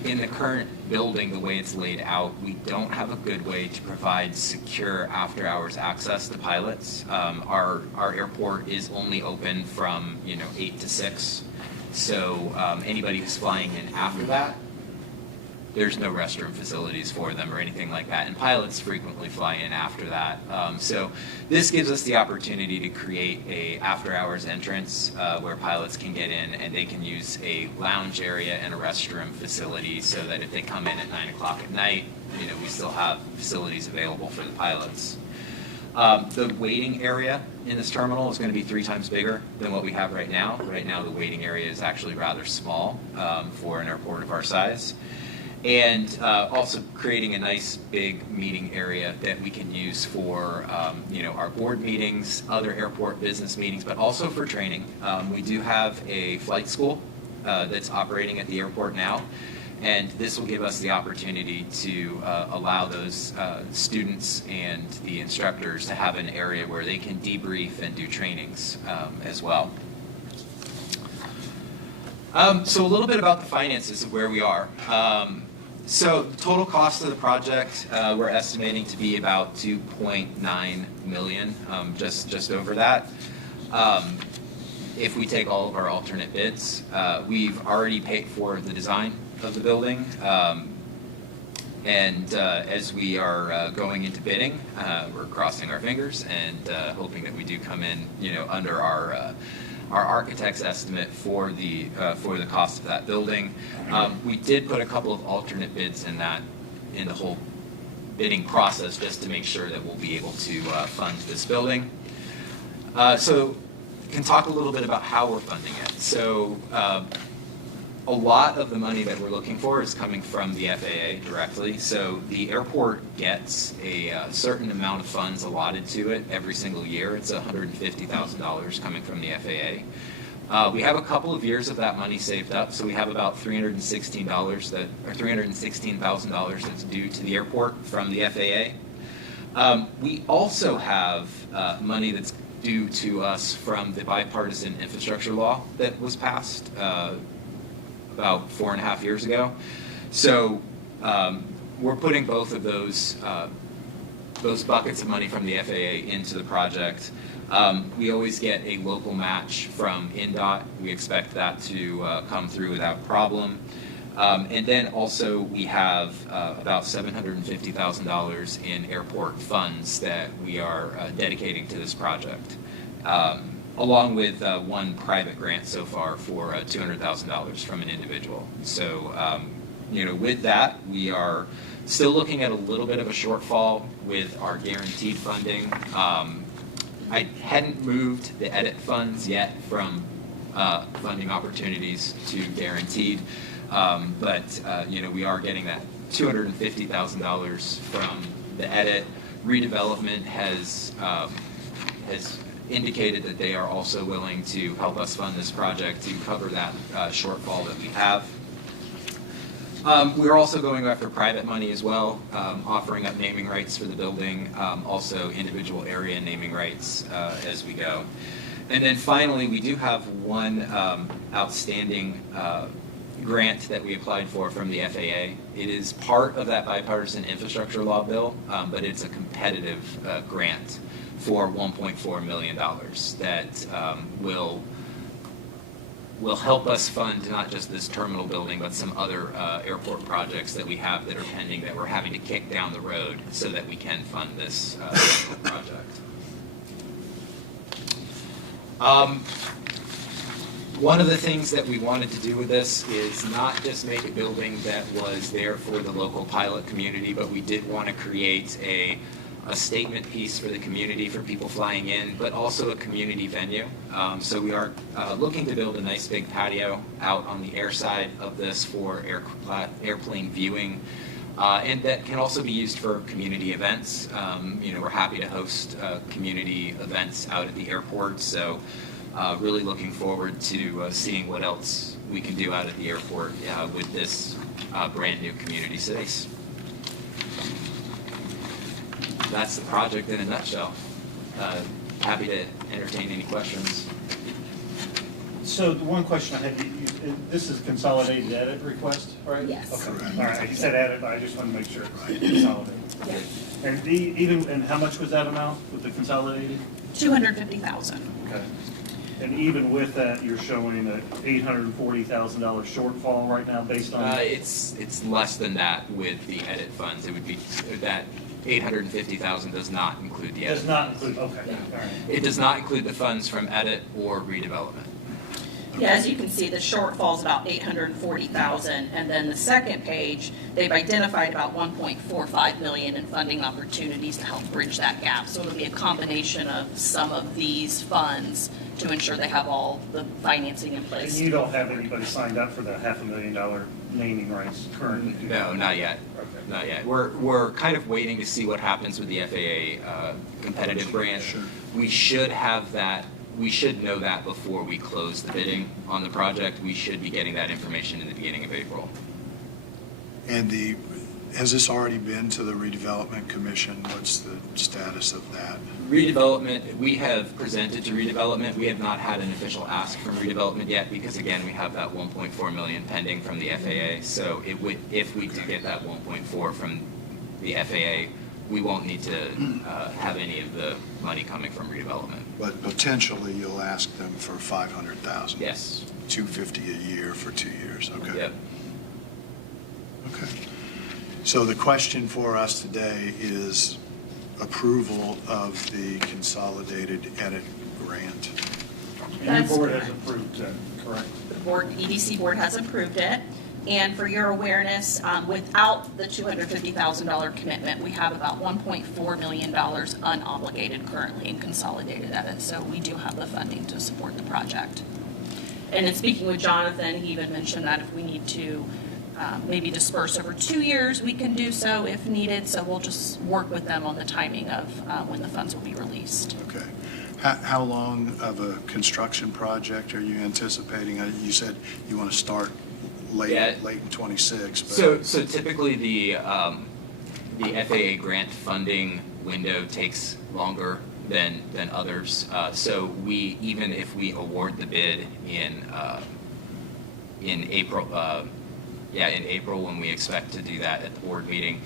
in the current building, the way it's laid out, we don't have a good way to provide secure after-hours access to pilots. Our airport is only open from 8 to 6, so anybody who's flying in after that, there's no restroom facilities for them or anything like that, and pilots frequently fly in after that. So this gives us the opportunity to create a after-hours entrance where pilots can get in and they can use a lounge area and a restroom facility so that if they come in at 9 o'clock at night, we still have facilities available for the pilots. The waiting area in this terminal is going to be 3 times bigger than what we have right now. Right now the waiting area is actually rather small for an airport of our size. And also creating a nice big meeting area that we can use for our board meetings, other airport business meetings, but also for training. We do have a flight school that's operating at the airport now, and this will give us the opportunity to allow those students and the instructors to have an area where they can debrief and do trainings as well. So a little bit about the finances of where we are. So the total cost of the project, we're estimating to be about $2.9 million, just over that. If we take all of our alternate bids, we've already paid for the design of the building, and as we are going into bidding, we're crossing our fingers and hoping that we do come in, under our architect's estimate for the cost of that building. We did put a couple of alternate bids in the whole bidding process just to make sure that we'll be able to fund this building. So can talk a little bit about how we're funding it. So a lot of the money that we're looking for is coming from the FAA directly. So the airport gets a certain amount of funds allotted to it every single year. It's $150,000 coming from the FAA. We have a couple of years of that money saved up, so we have about $316,000 that's due to the airport from the FAA. We also have money that's due to us from the bipartisan infrastructure law that was passed about 4.5 years ago. So we're putting both of those buckets of money from the FAA into the project. We always get a local match from NDOT. We expect that to come through without problem. And then also we have about $750,000 in airport funds that we are dedicating to this project, along with one private grant so far for $200,000 from an individual. So, with that, we are still looking at a little bit of a shortfall with our guaranteed funding. I hadn't moved the edit funds yet from funding opportunities to guaranteed, but we are getting that $250,000 from the edit. Redevelopment has indicated that they are also willing to help us fund this project to cover that shortfall that we have. We're also going after private money as well, offering up naming rights for the building, also individual area naming rights as we go. And then finally, we do have one outstanding grant that we applied for from the FAA. It is part of that bipartisan infrastructure law bill, but it's a competitive grant for $1.4 million that will help us fund not just this terminal building, but some other airport projects that we have that are pending that we're having to kick down the road so that we can fund this project. One of the things that we wanted to do with this is not just make a building that was there for the local pilot community, but we did want to create a statement piece for the community, for people flying in, but also a community venue. So we are looking to build a nice big patio out on the air side of this for airplane viewing, and that can also be used for community events. We're happy to host community events out at the airport, so really looking forward to seeing what else we can do out at the airport with this brand new community space. That's the project in a nutshell. Happy to entertain any questions. So the one question I had, this is consolidated edit request, right? Yes. Okay. All right, you said edit, but I just want to make sure it's consolidated. Yeah. And how much was that amount with the consolidated? $250,000. Okay. And even with that, you're showing an $840,000 shortfall right now based on? It's less than that with the edit funds. It would be that $850,000 does not include the edit. Does not include, okay. Yeah. All right. It does not include the funds from edit or redevelopment. Yeah, as you can see, the shortfall is about $840,000, and then the second page, they've identified about $1.45 million in funding opportunities to help bridge that gap. So it'll be a combination of some of these funds to ensure they have all the financing in place. And you don't have anybody signed up for the $500,000 naming rights currently? Do you? No, not yet. Okay. Not yet. We're kind of waiting to see what happens with the FAA competitive grant. Sure. We should have that. We should know that before we close the bidding on the project. We should be getting that information in the beginning of April. And has this already been to the redevelopment commission? What's the status of that? Redevelopment, we have presented to redevelopment. We have not had an official ask from redevelopment yet because, again, we have that $1.4 million pending from the FAA. So if we do get that 1.4 from the FAA, we won't need to have any of the money coming from redevelopment. But potentially you'll ask them for $500,000? Yes. $250 a year for 2 years, okay. Yep. Okay. So the question for us today is approval of the consolidated edit grant. And your board has approved that, correct? The board, EDC board has approved it. And for your awareness, without the $250,000 commitment, we have about $1.4 million unobligated currently in consolidated edit. So we do have the funding to support the project. And in speaking with Jonathan, he even mentioned that if we need to maybe disperse over 2 years, we can do so if needed. So we'll just work with them on the timing of when the funds will be released. Okay. How long of a construction project are you anticipating? You said you want to start late in 26. But So typically the FAA grant funding window takes longer than others. So even if we award the bid in April, in April when we expect to do that at the board meeting,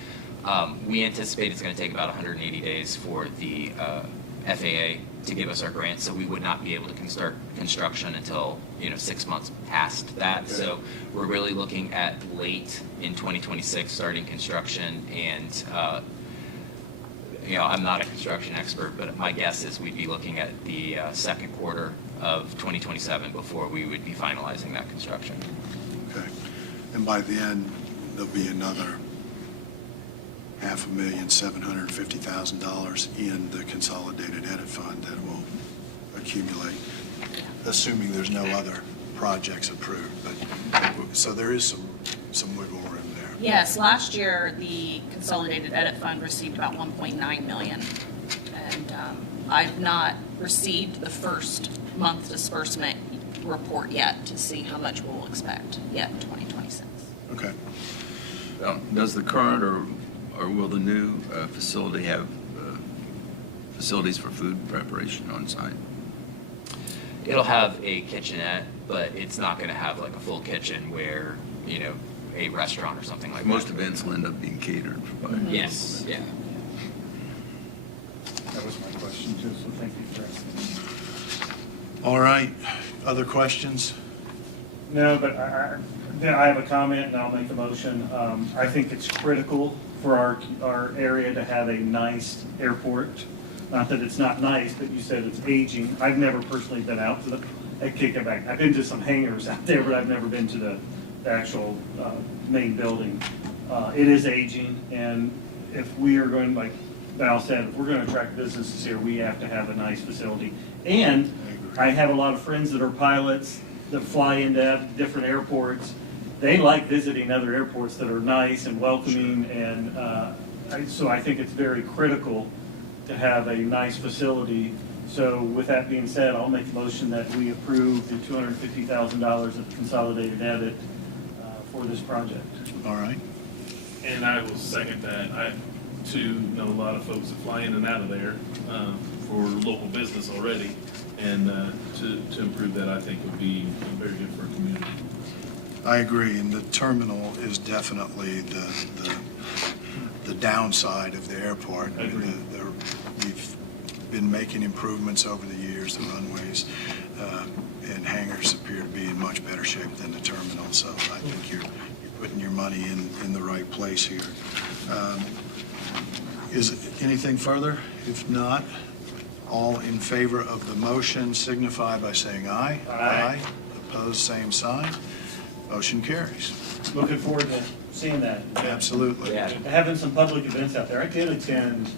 we anticipate it's going to take about 180 days for the FAA to give us our grant, so we would not be able to start construction until, 6 months past that. Okay. So we're really looking at late in 2026 starting construction, and I'm not a construction expert, but my guess is we'd be looking at the second quarter of 2027 before we would be finalizing that construction. Okay. And by then, there'll be another $5,750,000 in the consolidated edit fund that will accumulate, assuming there's no other projects approved. But so there is some wiggle room there. Yes, last year, the Consolidated Edit Fund received about 1.9 million. And I've not received the first month disbursement report yet to see how much we'll expect yet in 2026. Okay. Does the current or will the new facility have facilities for food preparation on site? It'll have a kitchenette, but it's not going to have like a full kitchen where, a restaurant or something like Most that. events will end up being catered by. Yes, yeah. That was my question too, so thank you for asking. All right. Other questions? No, but I have a comment and I'll make a motion. I think it's critical for our area to have a nice airport. Not that it's not nice, but you said it's aging. I've never personally been out to kick it back. I've been to some hangars out there, but I've never been to the actual main building. It is aging, and if we are going, like Val said, if we're going to attract businesses here, we have to have a nice facility. And I have a lot of friends that are pilots that fly into different airports. They like visiting other airports that are nice and welcoming, and so I think it's very critical to have a nice facility. So with that being said, I'll make a motion that we approve the $250,000 of consolidated edit for this project. All right. And I will second that. I, too, know a lot of folks that fly in and out of there for local business already. And to improve that, I think would be very good for a community. I agree, and the terminal is definitely the downside of the airport. I agree. We've been making improvements over the years. The runways and hangars appear to be in much better shape than the terminal, so I think you're putting your money in the right place here. Is anything further? If not, all in favor of the motion signify by saying aye. Aye. Opposed, same sign. Motion carries. Looking forward to seeing that. Absolutely. Having some public events out there. I did attend,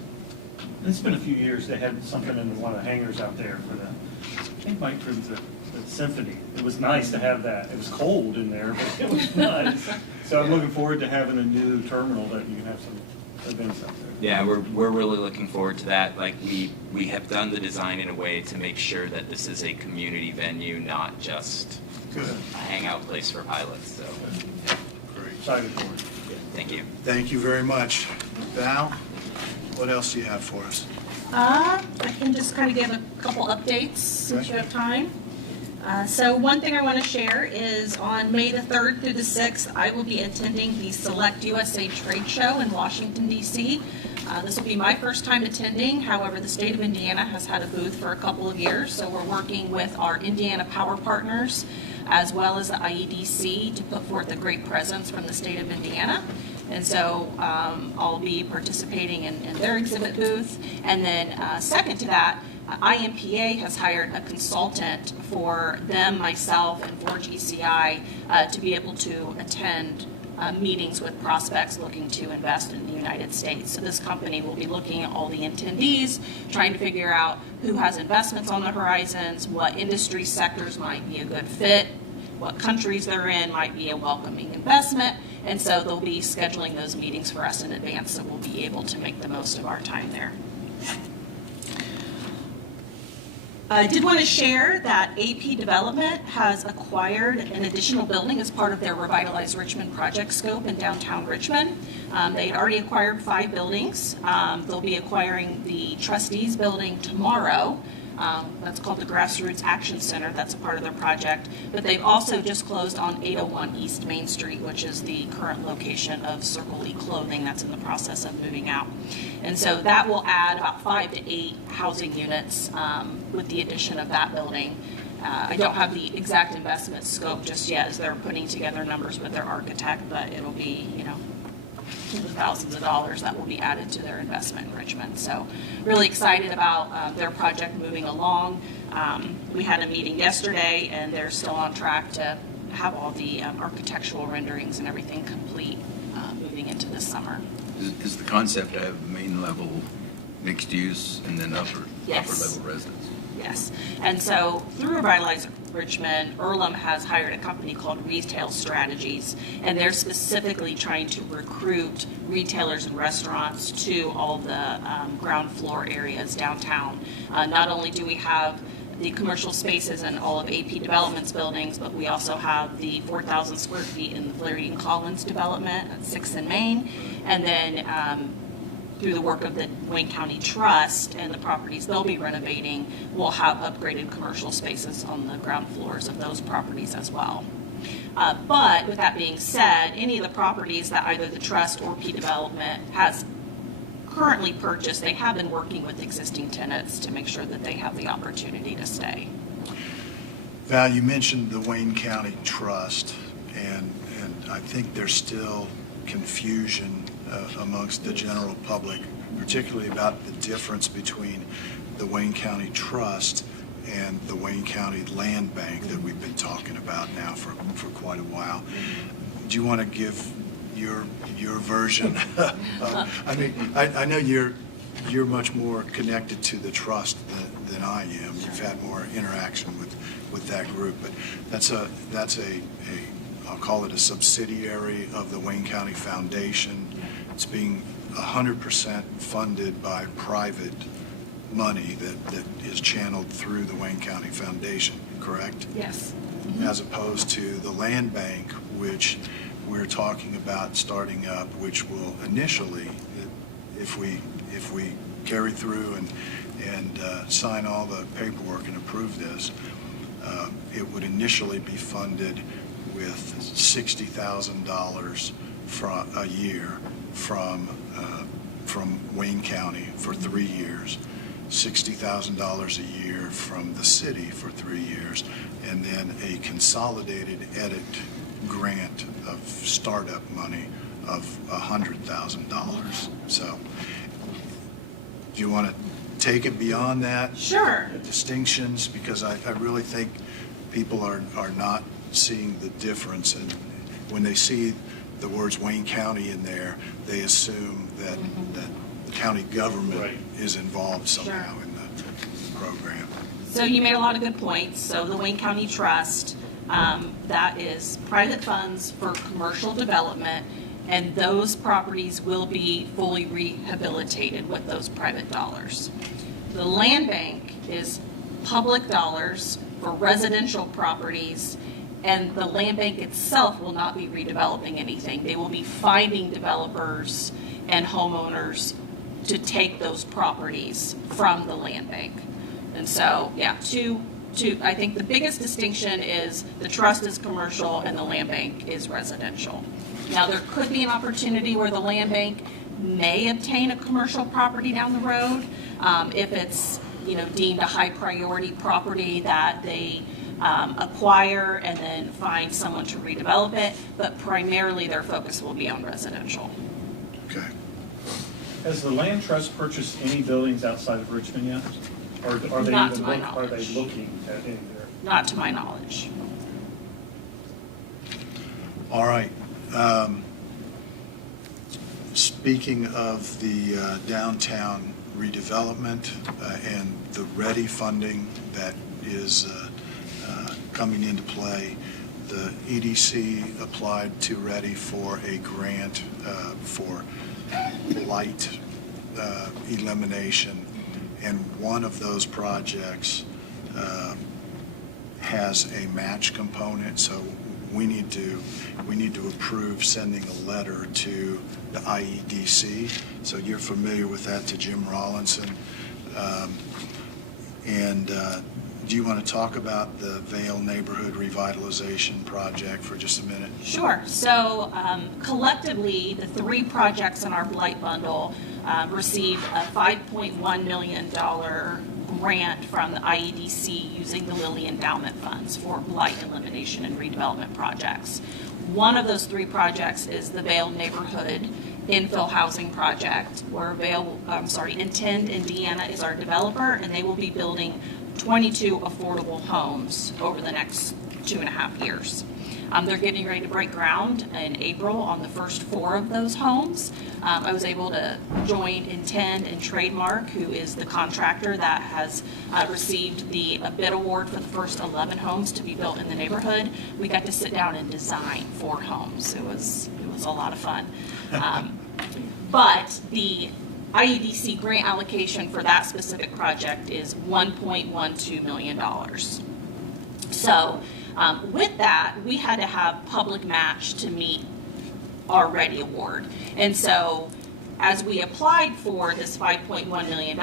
it's been a few years, they had something in one of the hangars out there for the, I think Mike for the symphony. It was nice to have that. It was cold in there, but it was nice. So I'm looking forward to having a new terminal that you can have some events out there. Yeah, we're really looking forward to that. Like we have done the design in a way to make sure that this is a community venue, not just a hangout place for pilots. So Great. Excited for it. Thank you. Thank you very much. Val, what else do you have for us? I can just kind of give a couple updates since you have time. So one thing I want to share is on May the 3rd through the 6th, I will be attending the Select USA Trade Show in Washington, D.C. This will be my first time attending. However, the state of Indiana has had a booth for a couple of years, so we're working with our Indiana Power Partners as well as the IEDC to put forth a great presence from the state of Indiana. And so I'll be participating in their exhibit booth. And then second to that, IMPA has hired a consultant for them, myself, and for GCI to be able to attend meetings with prospects looking to invest in the United States. So this company will be looking at all the attendees, trying to figure out who has investments on the horizons, what industry sectors might be a good fit, what countries they're in might be a welcoming investment. And so they'll be scheduling those meetings for us in advance so we'll be able to make the most of our time there. I did want to share that AP Development has acquired an additional building as part of their Revitalize Richmond project scope in downtown Richmond. They had already acquired 5 buildings. They'll be acquiring the trustees building tomorrow. That's called the Grassroots Action Center. That's a part of their project. But they've also just closed on 801 East Main Street, which is the current location of Circle E Clothing. That's in the process of moving out. And so that will add about 5 to 8 housing units with the addition of that building. I don't have the exact investment scope just yet as they're putting together numbers with their architect, but it'll be, tens of thousands of dollars that will be added to their investment in Richmond. So really excited about their project moving along. We had a meeting yesterday and they're still on track to have all the architectural renderings and everything complete moving into this summer. Is the concept to have main level mixed use and then upper Yes. level residence? Yes. And so through Revitalize Richmond, Earlham has hired a company called Retail Strategies, and they're specifically trying to recruit retailers and restaurants to all the ground floor areas downtown. Not only do we have the commercial spaces in all of AP Development's buildings, but we also have the 4,000 square feet in the Flaherty & Collins development at 6th and Main, and then through the work of the Wayne County Trust and the properties they'll be renovating, we'll have upgraded commercial spaces on the ground floors of those properties as well. But with that being said, any of the properties that either the Trust or P Development has currently purchased, they have been working with existing tenants to make sure that they have the opportunity to stay. Val, you mentioned the Wayne County Trust, and I think there's still confusion amongst the general public, particularly about the difference between the Wayne County Trust and the Wayne County Land Bank that we've been talking about now for quite a while. Do you want to give your version? I mean, I know you're much more connected to the trust than I am. You've had more interaction with that group, but that's a I'll call it a subsidiary of the Wayne County Foundation. It's being 100% funded by private money that is channeled through the Wayne County Foundation, correct? Yes. As opposed to the land bank, which we're talking about starting up, which will initially, if we carry through and sign all the paperwork and approve this, it would initially be funded with $60,000 a year from Wayne County for 3 years, $60,000 a year from the city for 3 years, and then a consolidated edit grant of startup money of $100,000. So, do you want to take it beyond that? Sure. Distinctions, because I really think people are not seeing the difference, and when they see the words Wayne County in there, they assume that the county government is involved somehow in the program. So you made a lot of good points. So the Wayne County Trust, that is private funds for commercial development, and those properties will be fully rehabilitated with those private dollars. The land bank is public dollars for residential properties, and the land bank itself will not be redeveloping anything. They will be finding developers and homeowners to take those properties from the land bank. And so, yeah, I think the biggest distinction is the trust is commercial and the land bank is residential. Now, there could be an opportunity where the land bank may obtain a commercial property down the road if it's deemed a high priority property that they acquire and then find someone to redevelop it, but primarily their focus will be on residential. Okay. Has the land trust purchased any buildings outside of Richmond yet? Or are they Not to my knowledge. Are they looking at any there? Not to my knowledge. All right. Speaking of the downtown redevelopment and the READY funding that is coming into play, the EDC applied to READY for a grant for light elimination, and one of those projects has a match component, so we need to approve sending a letter to the IEDC. So you're familiar with that, to Jim Rawlinson. And do you want to talk about the Vale Neighborhood Revitalization Project for just a minute? Sure. So collectively, the 3 projects in our blight bundle received a $5.1 million grant from the IEDC using the Lilly Endowment Funds for blight elimination and redevelopment projects. One of those 3 projects is the Vale Neighborhood Infill Housing Project, where Intend Indiana is our developer, and they will be building 22 affordable homes over the next 2.5 years. They're getting ready to break ground in April on the first 4 of those homes. I was able to join Intend and Trademark, who is the contractor that has received the bid award for the first 11 homes to be built in the neighborhood. We got to sit down and design 4 homes. It was a lot of fun. But the IEDC grant allocation for that specific project is $1.12 million. So with that, we had to have public match to meet our READY award. And so as we applied for this $5.1 million,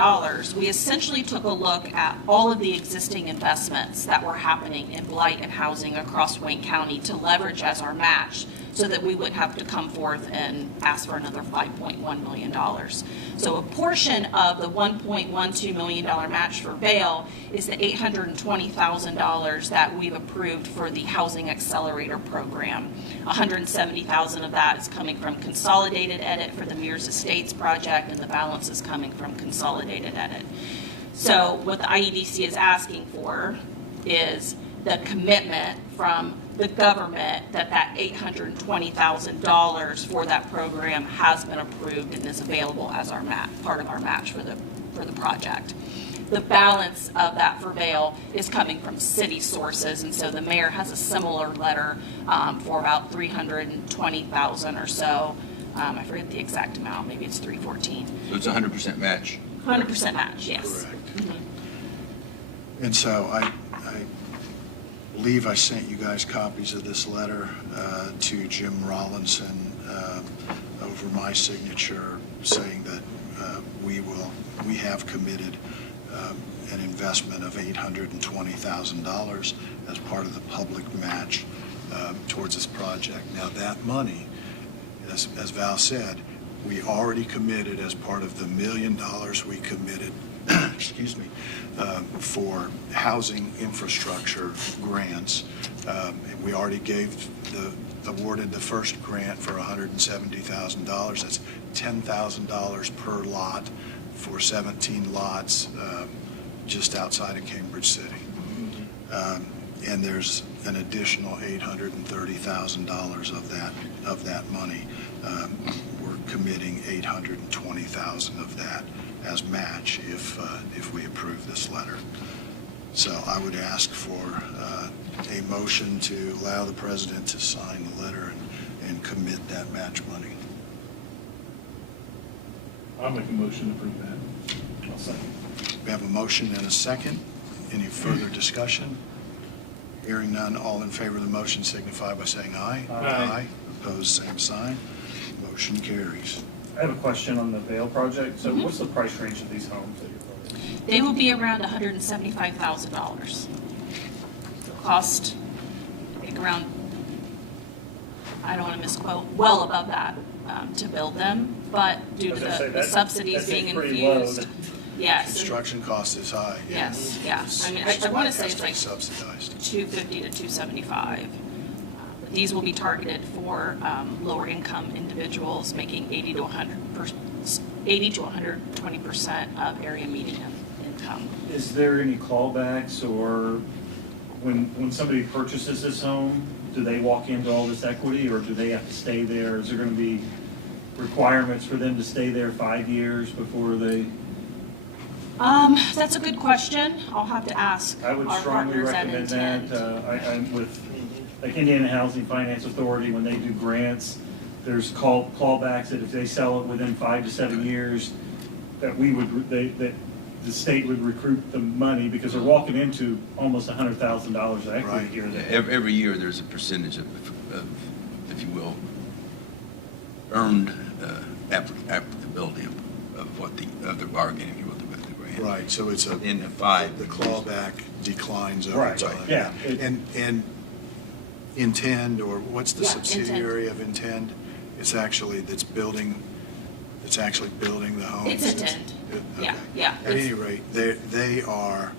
we essentially took a look at all of the existing investments that were happening in blight and housing across Wayne County to leverage as our match, so that we wouldn't have to come forth and ask for another $5.1 million. So a portion of the $1.12 million match for Vale is the $820,000 that we've approved for the Housing Accelerator Program. $170,000 of that is coming from Consolidated Edit for the Mears Estates project, and the balance is coming from Consolidated Edit. So what the IEDC is asking for is the commitment from the government that $820,000 for that program has been approved and is available as our part of our match for the project. The balance of that for Vale is coming from city sources, and so the mayor has a similar letter for about $320,000 or so. I forget the exact amount, maybe it's $314,000. So it's 100% match? 100% match, yes. Correct. And so I believe I sent you guys copies of this letter to Jim Rollinson over my signature, saying that we have committed an investment of $820,000 as part of the public match towards this project. Now that money, as Val said, we already committed as part of the $1 million we committed excuse me, for housing infrastructure grants. We already awarded the first grant for $170,000. That's $10,000 per lot for 17 lots just outside of Cambridge City. And there's an additional $830,000 of that money. We're committing $820,000 of that as match if we approve this letter. So I would ask for a motion to allow the president to sign the letter and commit that match money. I'll make a motion to approve that. I'll second. We have a motion and a second. Any further discussion? Hearing none, all in favor of the motion signify by saying aye. Aye. Opposed, same sign. Motion carries. I have a question on the Vale project. So what's the price range of these homes that you're building? They will be around $175,000. The cost, I think around, I don't want to misquote, well above that to build them, but due to the subsidies being infused. Yes. Construction cost is high. Yes, yeah. I mean, I want to say it's like subsidized. $250 to $275. But these will be targeted for lower income individuals making 80 to 120% of area median income. Is there any callbacks, or when somebody purchases this home, do they walk into all this equity, or do they have to stay there? Is there going to be requirements for them to stay there 5 years before they? That's a good question. I'll have to ask I would our strongly partners at recommend Intent. that. I'm with, like Indiana Housing Finance Authority, when they do grants, there's callbacks that if they sell it within 5 to 7 years, that that the state would recruit the money, because they're walking into almost $100,000 of equity here. Every year there's a percentage of, if you will, earned applicability of the bargain, if you will, with the grant. Right, so it's in the 5. the clawback declines over Right, time. yeah. And Intend, or what's the Yeah, subsidiary of Intend? It's actually, that's actually building the homes? It's Intend. Okay. Yeah, yeah. At any rate, they are,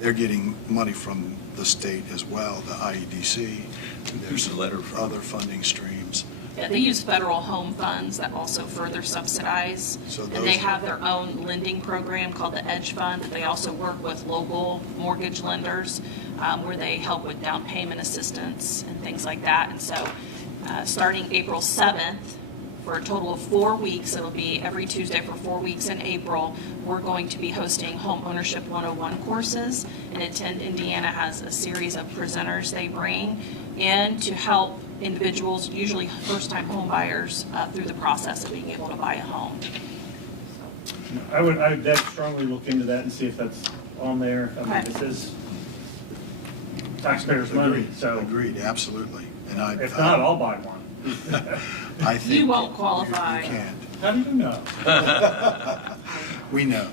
they're getting money from the state as well, the IEDC. There's Who's the letter from? other funding streams. Yeah, they use federal home funds that also further subsidize. So And those- they have their own lending program called the Edge Fund. They also work with local mortgage lenders where they help with down payment assistance and things like that. And so starting April 7th, for a total of 4 weeks, it'll be every Tuesday for 4 weeks in April, we're going to be hosting Home Ownership 101 courses. And Intend Indiana has a series of presenters they bring in to help individuals, usually first-time home buyers, through the process of being able to buy a home. I'd strongly look into that and see if that's on there. I mean, Okay. this is taxpayers' money, Agreed, so Agreed, absolutely. And if not, I'll buy one. I think You won't qualify. You can't. How do you know? We know.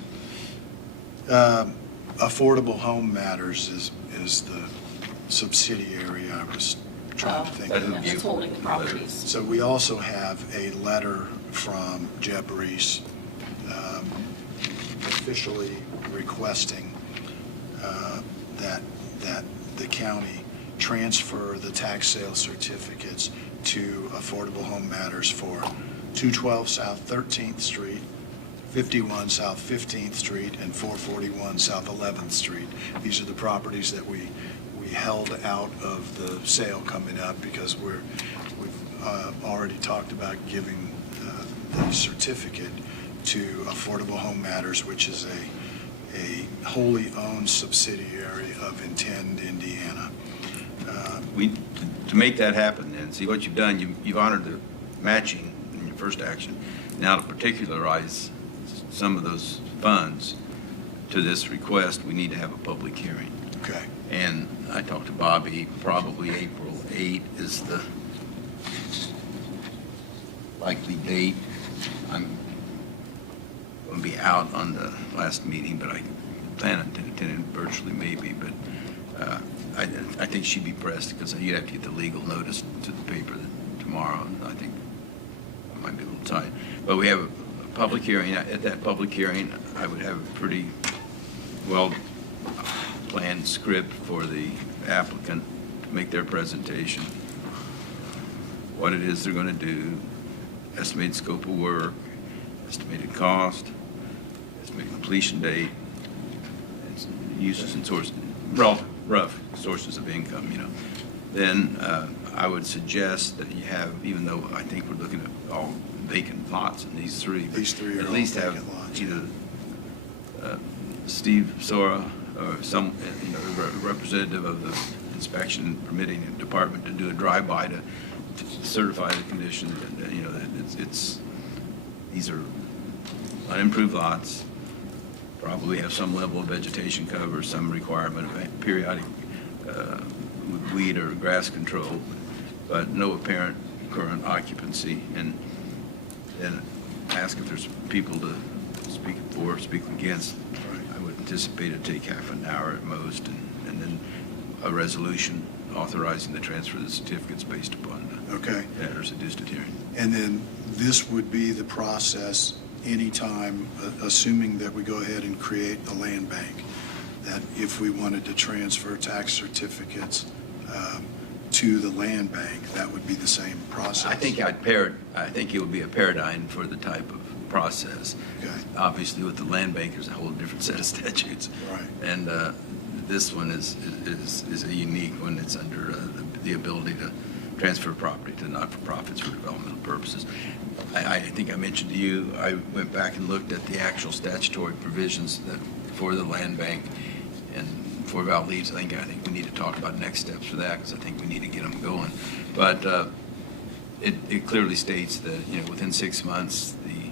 Affordable Home Matters is the subsidiary I was trying to think of. That's holding the properties. So we also have a letter from Jeb Reese officially requesting that the county transfer the tax sale certificates to Affordable Home Matters for 212 South 13th Street, 51 South 15th Street, and 441 South 11th Street. These are the properties that we held out of the sale coming up because we've already talked about giving the certificate to Affordable Home Matters, which is a wholly owned subsidiary of Intend Indiana. To make that happen, and see what you've done, you've honored the matching in your first action. Now to particularize some of those funds to this request, we need to have a public hearing. Okay. And I talked to Bobby, probably April 8 is the likely date. I'm going to be out on the last meeting, but I plan on attending virtually maybe, but I think she'd be pressed because you have to get the legal notice to the paper tomorrow, and I think I might be a little tight. But we have a public hearing. At that public hearing, I would have a pretty well-planned script for the applicant to make their presentation, what it is they're going to do, estimated scope of work, estimated cost, estimated completion date, and uses and sources, rough sources of income, Then I would suggest that you have, even though I think we're looking at all vacant lots in these three, are at all least have vacant lots. either Steve Sora or some representative of the inspection and permitting department to do a drive-by to certify the condition that, that these are unimproved lots, probably have some level of vegetation cover, some requirement of periodic weed or grass control, but no apparent current occupancy, and then ask if there's people to speak for, speak against. I would anticipate it'd take half an hour at most, and then a resolution authorizing the transfer of the certificates based upon matters adduced at hearing. And then this would be the process anytime, assuming that we go ahead and create a land bank, that if we wanted to transfer tax certificates to the land bank, that would be the same process. I think it would be a paradigm for the type of process. Okay. Obviously, with the land bank, there's a whole different set of statutes. Right. And this one is a unique one. It's under the ability to transfer property to not-for-profits for developmental purposes. I think I mentioned to you, I went back and looked at the actual statutory provisions for the land bank, and before Val leaves, I think we need to talk about next steps for that, because I think we need to get them going. But it clearly states that, within 6 months, the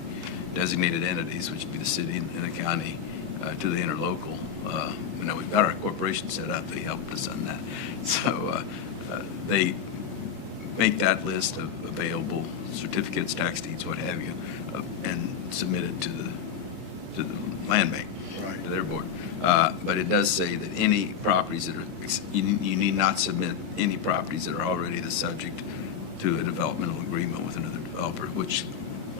designated entities, which would be the city and the county, to the interlocal, we've got our corporation set up, they helped us on that. So they make that list of available certificates, tax deeds, what have you, and submit it to the to the land bank, Right. to their board. But it does say that any properties that are, you need not submit any properties that are already the subject to a developmental agreement with another developer, which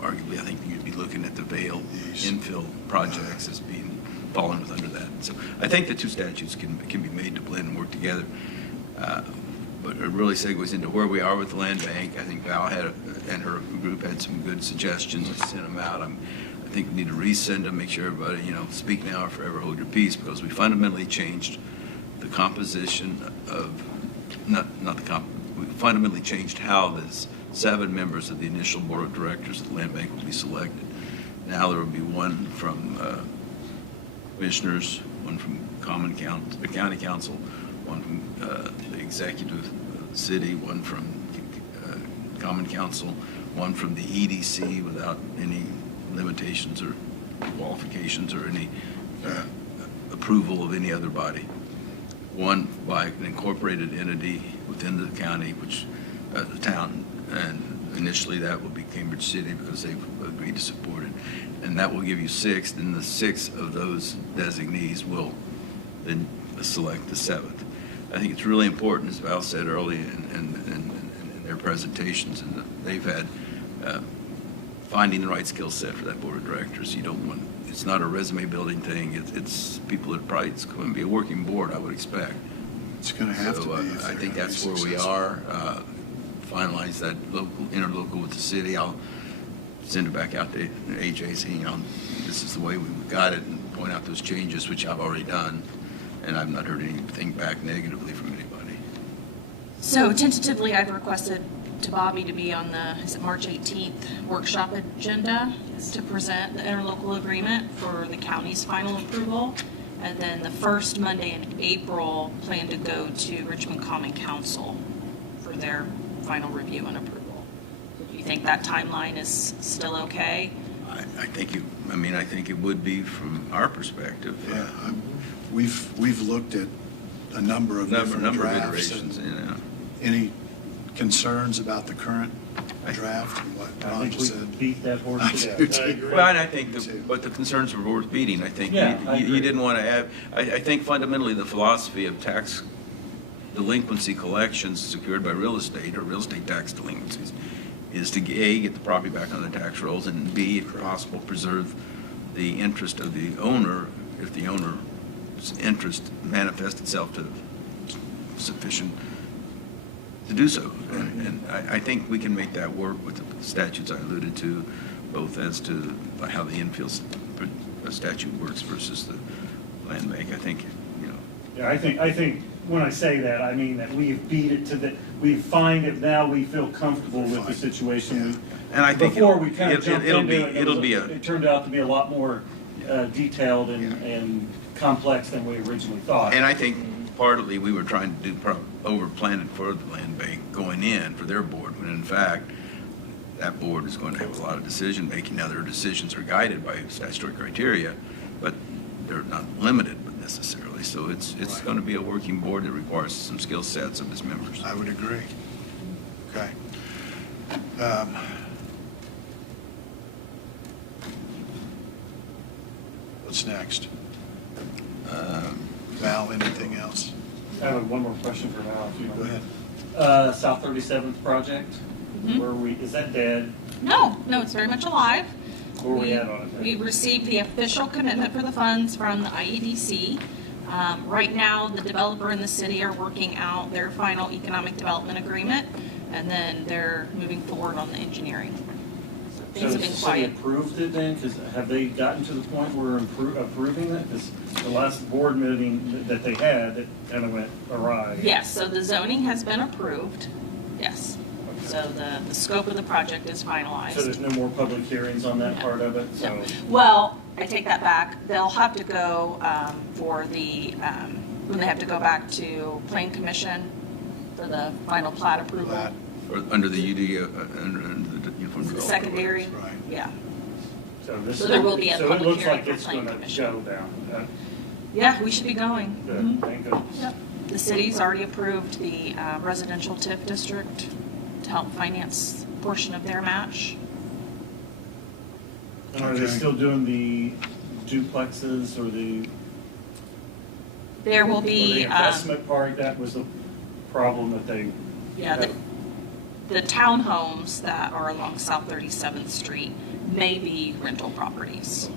arguably I think you'd be looking at the Vale infill projects as being falling with under that. So I think the two statutes can be made to blend and work together. But it really segues into where we are with the land bank. I think Val and her group had some good suggestions. I sent them out. I think we need to resend them, make sure everybody, speak now or forever hold your peace, because we fundamentally changed the composition of, we fundamentally changed how the 7 members of the initial board of directors of the land bank will be selected. Now there will be one from commissioners, one from the county council, one from the executive city, one from common council, one from the EDC without any limitations or qualifications or any approval of any other body, one by an incorporated entity within the county, which the town, and initially that will be Cambridge City because they've agreed to support it, and that will give you 6. Then the 6 of those designees will then select the 7th. I think it's really important, as Val said early in their presentations, and they've had finding the right skill set for that board of directors. You don't want, it's not a resume building thing. It's people that probably, it's going to be a working board, I would expect. It's going to have to be. I think that's where we are. Finalize that interlocal with the city. I'll send it back out to AJ saying, this is the way we got it, and point out those changes, which I've already done. And I've not heard anything back negatively from anybody. So tentatively, I've requested to Bobby to be on the, is it March 18th workshop agenda to present the interlocal agreement for the county's final approval. And then the first Monday in April, plan to go to Richmond Common Council for their final review and approval. Do you think that timeline is still okay? I think it would be from our perspective. Yeah, we've looked at a number of different drafts. Iterations, Any concerns about the current draft and what Ron just said? I think we beat that horse to death. Well, and I think but the concerns were worth beating. I think you didn't want to have, I think fundamentally the philosophy of tax delinquency collections secured by real estate or real estate tax delinquencies is to A, get the property back on the tax rolls, and B, if possible, preserve the interest of the owner if the owner's interest manifests itself to sufficient to do so. And I think we can make that work with the statutes I alluded to, both as to how the infill statute works versus the land bank. I think, Yeah, I think when I say that, I mean that we've beat it to the, we find it now, we feel comfortable with the situation. And I think before we kind of jumped into it, it turned out to be a lot more detailed and complex than we originally thought. And I think partly we were trying to do over-plan it for the land bank going in for their board, when in fact, that board is going to have a lot of decision-making. Now, their decisions are guided by statutory criteria, but they're not limited necessarily. So it's going to be a working board that requires some skill sets of its members. I would agree. Okay. What's next? Val, anything else? I have one more question for Val. Go ahead. South 37th project, is that dead? No, it's very much alive. Where are we at on it? We received the official commitment for the funds from the IEDC. Right now, the developer and the city are working out their final economic development agreement, and then they're moving forward on the engineering. So things have been So the city quiet. approved it then? Because have they gotten to the point where we're approving it? Because the last board meeting that they had, it kind of went awry. Yes, so the zoning has been approved, yes. So the scope of the project is finalized. So there's no more public hearings on that part of it? So. Well, I take that back. They'll have to go for the, when they have to go back to Plan Commission for the final plat approval. Or under the UD, under the Uniform Development. Secondary, Right. yeah. So there will be a So it public looks hearing like for it's Plan going to Commission. go down. Yeah, we should be going. Good, Mhm. thank goodness. Yep. The city's already approved the residential TIF district to help finance a portion of their match. And are they still doing the duplexes or the There will or the be, investment part, that was the problem that they. yeah, the townhomes that are along South 37th Street may be rental properties.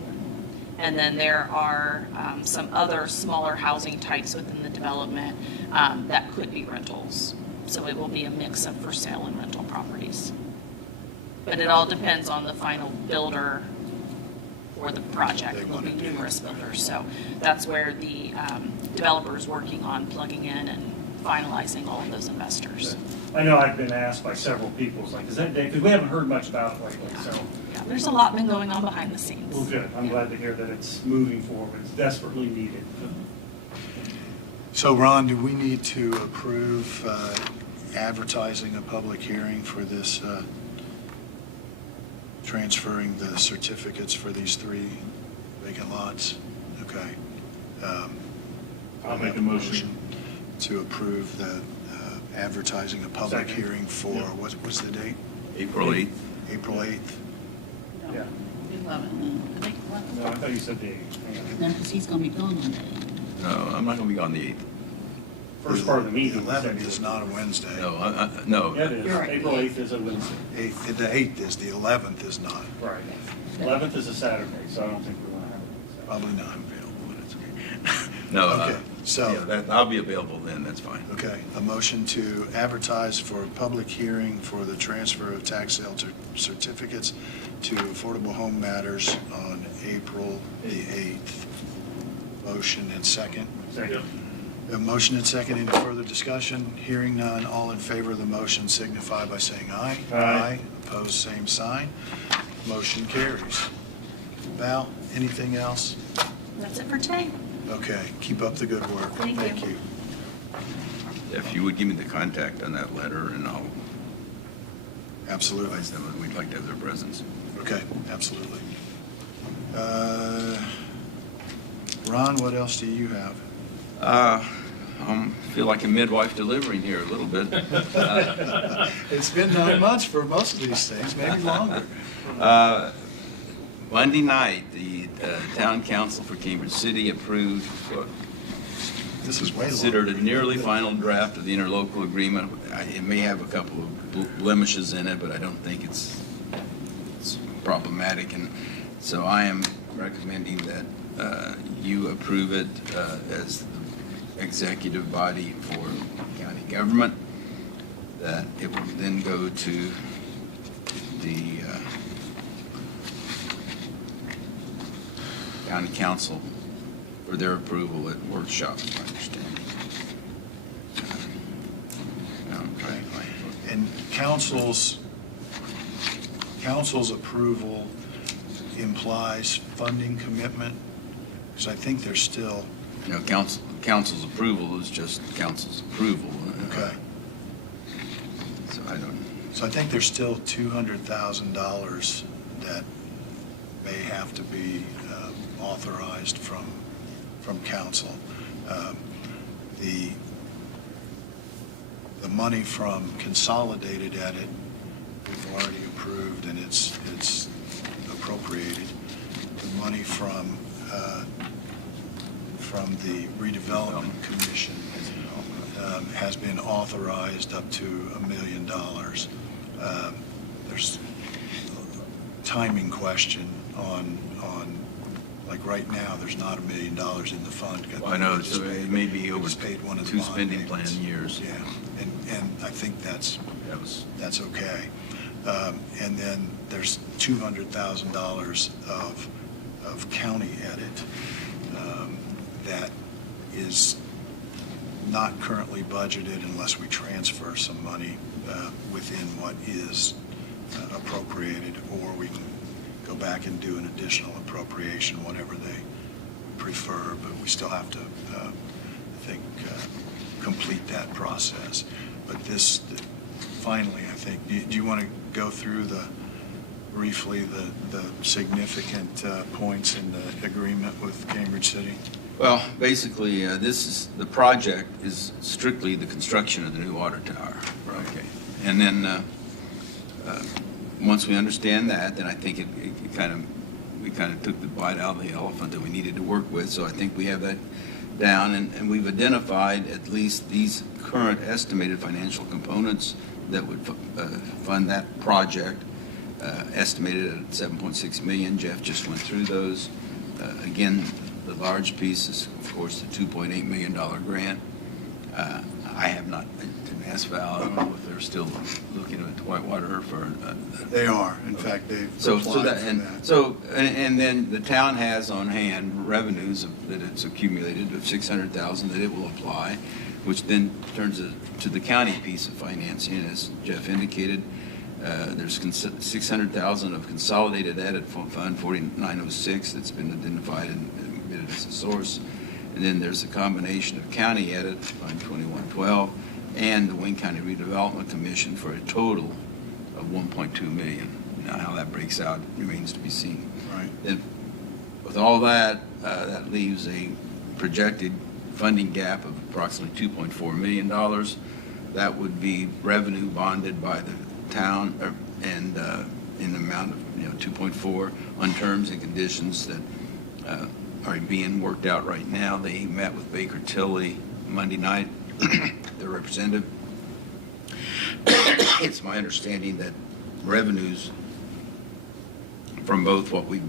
And then there are some other smaller housing types within the development that could be rentals. So it will be a mix of for sale and rental properties. But it all depends on the final builder for the project. There will be numerous builders. So that's where the developer is working on plugging in and finalizing all of those investors. I know I've been asked by several people, it's like, is that Dave? Because we haven't heard much about it lately, so. Yeah, there's a lot been going on behind the scenes. Well, good. I'm glad to hear that it's moving forward. It's desperately needed. So Ron, do we need to approve advertising a public hearing for this, transferring the certificates for these 3 vacant lots? Okay. I'll make a motion to approve the advertising a public Second. hearing for, what's the date? April 8th. April 8th. Yeah. 11, I think 11. No, I thought you said the 8th. No, because he's going to be gone on that 8th. No, I'm not going to be on the 8th. First part of the meeting. The 11th is not a Wednesday. No, no. Yeah, it is. You're right. April 8th is a Wednesday. The 8th is, the 11th is not. Right. 11th is a Saturday, so I don't think we're going to have it. Probably not available, but it's okay. No, Okay, so. yeah, I'll be available then, that's fine. Okay, a motion to advertise for a public hearing for the transfer of tax sale certificates to Affordable Home Matters on April the 8th. Motion and second. Second. A motion and second, any further discussion? Hearing none, all in favor of the motion signify by saying aye. Aye. Opposed, same sign. Motion carries. Val, anything else? That's it for today. Okay, keep up the good work. Thank you. If you would give me the contact on that letter, and I'll Absolutely. advise them that we'd like to have their presence. Okay, absolutely. Ron, what else do you have? I feel like a midwife delivering here a little bit. It's been 9 months for most of these things, maybe longer. Monday night, the town council for Cambridge City approved what This is way considered a longer. nearly final draft of the interlocal agreement. It may have a couple of blemishes in it, but I don't think it's problematic. And so I am recommending that you approve it as the executive body for county government, that it will then go to the county council for their approval at workshop, is my understanding. I'm trying to find it. And council's approval implies funding commitment? Because I think there's still, You know, council's approval is just council's approval. okay. So I don't, So I think there's still $200,000 that may have to be authorized from council. The money from consolidated edit, we've already approved and it's appropriated. The money from the redevelopment commission has been authorized up to $1 million. There's a timing question on, like right now, there's not $1 million in the fund. I know, We just so it may be over paid one of the 2 bond spending plan payments. years. Yeah, and I think that's okay. And then there's $200,000 of county edit that is not currently budgeted unless we transfer some money within what is appropriated, or we can go back and do an additional appropriation, whatever they prefer, but we still have to, I think, complete that process. But this, finally, I think, do you want to go through briefly the significant points in the agreement with Cambridge City? Well, basically, the project is strictly the construction of the new water tower. Okay. And then, once we understand that, then I think it kind of we kind of took the bite out of the elephant that we needed to work with. So I think we have that down, and we've identified at least these current estimated financial components that would fund that project, estimated at 7.6 million. Jeff just went through those. Again, the large piece is, of course, the $2.8 million grant. I have not been asked Val, I don't know if they're still looking at Whitewater for. They are, in fact, they've So applied that, for and that. so, and then the town has on hand revenues that it's accumulated of 600,000 that it will apply, which then turns it to the county piece of financing, as Jeff indicated. There's 600,000 of consolidated edit fund 4906 that's been identified and admitted as a source. And then there's a combination of county edit, Fund 2112, and the Wayne County Redevelopment Commission for a total of 1.2 million. Now, how that breaks out remains to be seen. Right. Then, with all that, that leaves a projected funding gap of approximately $2.4 million. That would be revenue bonded by the town, and in the amount of 2.4 on terms and conditions that are being worked out right now. They met with Baker Tilly Monday night, their representative. It's my understanding that revenues from both what we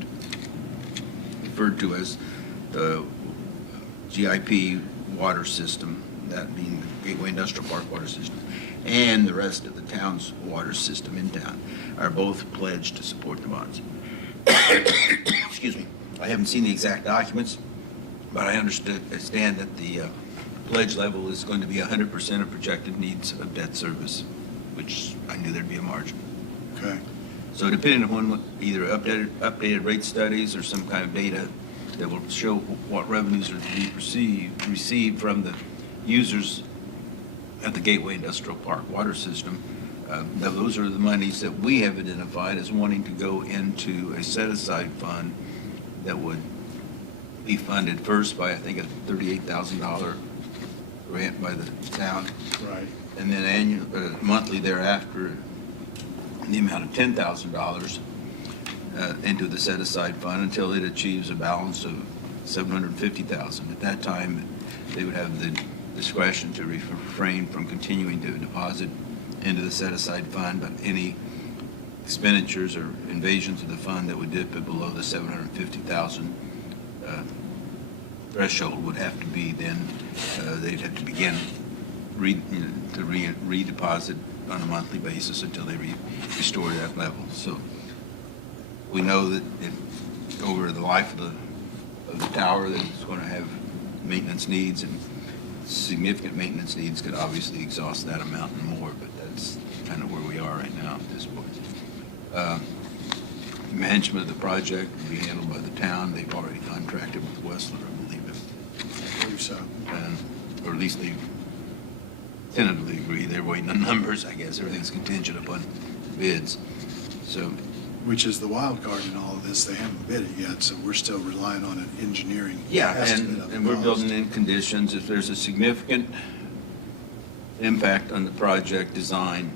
referred to as the GIP water system, that being the Gateway Industrial Park water system, and the rest of the town's water system in town, are both pledged to support the bonds. Excuse me. I haven't seen the exact documents, but I understand that the pledge level is going to be 100% of projected needs of debt service, which I knew there'd be a margin. Okay. So depending upon either updated rate studies or some kind of data that will show what revenues are to be received from the users at the Gateway Industrial Park water system, those are the monies that we have identified as wanting to go into a set-aside fund that would be funded first by, I think, a $38,000 grant by the town. Right. And then monthly thereafter, the amount of $10,000 into the set-aside fund until it achieves a balance of $750,000. At that time, they would have the discretion to refrain from continuing to deposit into the set-aside fund, but any expenditures or invasions of the fund that would dip it below the $750,000 threshold would have to be then, they'd have to begin to redeposit on a monthly basis until they restore that level. So we know that over the life of the tower that it's going to have maintenance needs, and significant maintenance needs could obviously exhaust that amount and more, but that's kind of where we are right now at this point. Management of the project will be handled by the town. They've already contracted with Westler, I believe it. I believe so. Or at least they tentatively agree. They're waiting on numbers, I guess. Everything's contingent upon bids. So, Which is the wild card in all of this. They haven't bid it yet, so we're still relying on an engineering yeah, estimate of the and we're cost. building in conditions. If there's a significant impact on the project design,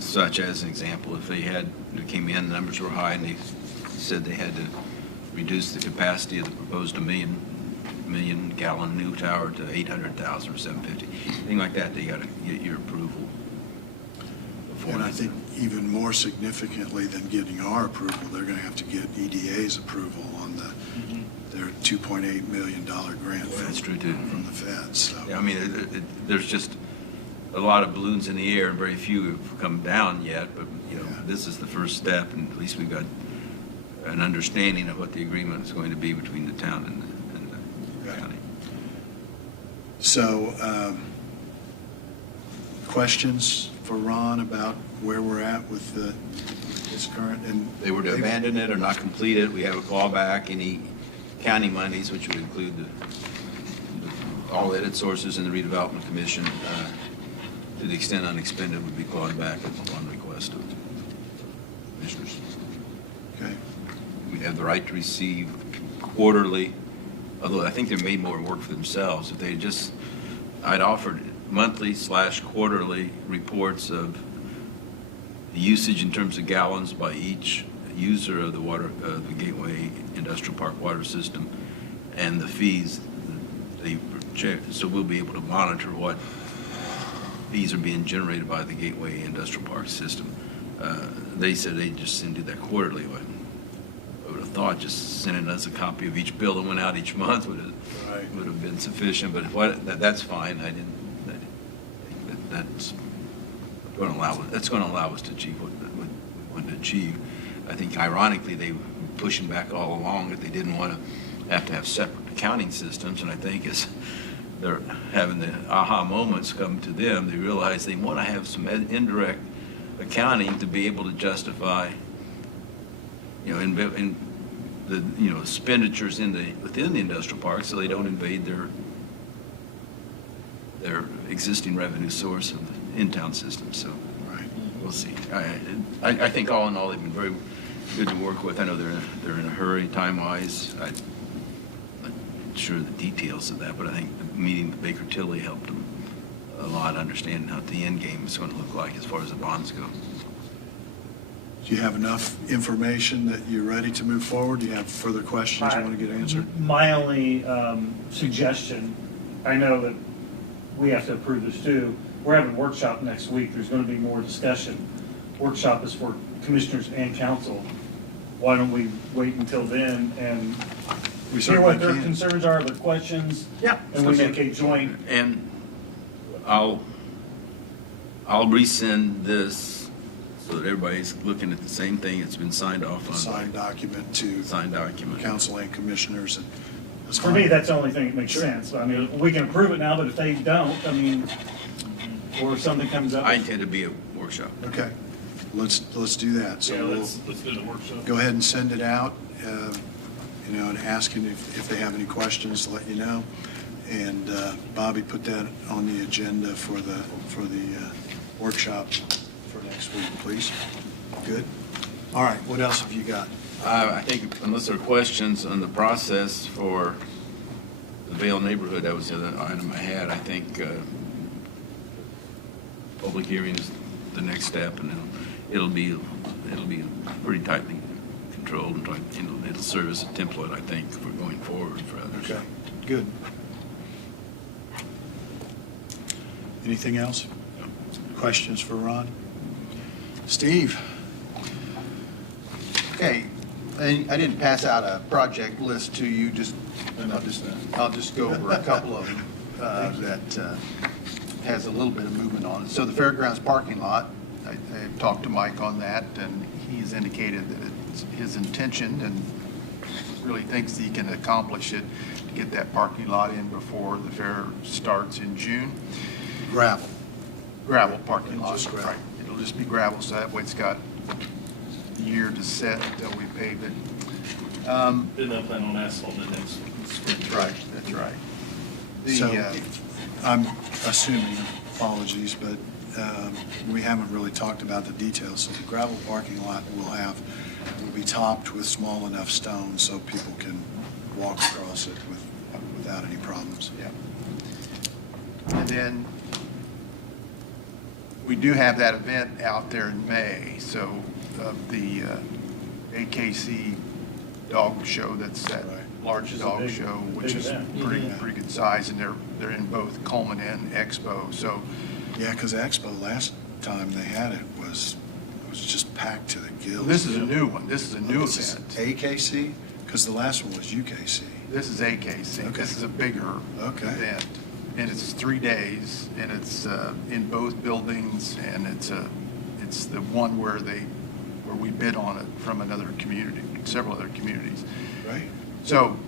such as an example, if they came in, the numbers were high, and they said they had to reduce the capacity of the proposed million gallon new tower to 800,000 or 750, anything like that, they got to get your approval. And I think even more significantly than getting our approval, they're going to have to get EDA's approval on their $2.8 million grant That's true too. From the feds. So. Yeah, I mean, there's just a lot of balloons in the air, and very few have come down yet. But this is the first step, and at least we've got an understanding of what the agreement is going to be between the town and the county. So, questions for Ron about where we're at with this current? And they were to abandon it or not complete it. We have a clawback. Any county monies, which would include all edit sources in the redevelopment commission, to the extent unexpended, would be clawed back upon request of commissioners. Okay. We have the right to receive quarterly, although I think they made more work for themselves. If they just, I'd offered monthly/quarterly reports of the usage in terms of gallons by each user of the water, the Gateway Industrial Park water system, and the fees they project. So we'll be able to monitor what fees are being generated by the Gateway Industrial Park system. They said they just do that quarterly. I would have thought just sending us a copy of each bill that went out each month would have been sufficient, but that's fine. I think that's going to allow us to achieve what we want to achieve. I think ironically they were pushing back all along that they didn't want to have separate accounting systems, and I think as they're having the aha moments come to them, they realize they want to have some indirect accounting to be able to justify, in the expenditures within the industrial park, so they don't invade their existing revenue source of the in-town system. So we'll see. I think all in all they've been very good to work with. I know they're in a hurry time-wise. I'm not sure of the details of that, but I think the meeting with Baker Tilly helped them a lot understanding how the end game is going to look like as far as the bonds go. Do you have enough information that you're ready to move forward? Do you have further questions you want to get answered? My only suggestion, I know that we have to approve this too. We're having a workshop next week. There's going to be more discussion. Workshop is for commissioners and council. Why don't we wait until then and hear what their concerns are, their questions? Yeah. And we make a joint. And I'll resend this so that everybody's looking at the same thing. It's been signed off on. Signed document to council and commissioners. And for me, that's the only thing that makes sense. I mean, we can approve it now, but if they don't, I mean, or if something comes up. I intend to be a workshop. Okay, let's do that. So let's do the workshop. Go ahead and send it out, and asking if they have any questions to let you know. And Bobby, put that on the agenda for the workshop for next week, please. Good. All right. What else have you got? I think unless there are questions on the process for the Vale neighborhood, that was the other item I had. I think public hearing is the next step, and it'll be pretty tightly controlled, and it'll serve as a template, I think, for going forward for others. Okay. Good. Anything else? Questions for Ron? Steve? Okay, I didn't pass out a project list to you, I'll just go over a couple of them that has a little bit of movement on it. So the Fairgrounds parking lot, I talked to Mike on that, and he's indicated that it's his intention and really thinks he can accomplish it to get that parking lot in before the fair starts in June. Gravel Parking lot. Just gravel. Right. It'll just be gravel, so that way it's got a year to set until we pave it. Then they'll plan on asphalt it next spring. That's right. So I'm assuming, apologies, but we haven't really talked about the details. So the gravel parking lot will be topped with small enough stones so people can walk across it without any problems. Yeah. And then we do have that event out there in May, so the AKC dog show, that's that large dog show, which is pretty good size, and they're in both Coleman and Expo. So yeah, because Expo last time they had it was just packed to the gills. This is a new one. This is a new event. Is AKC? Because the last one was UKC. This is AKC. Okay. This is a bigger event. And it's 3 days, and it's in both buildings, and it's the one where we bid on it from another community, several other communities. Right. So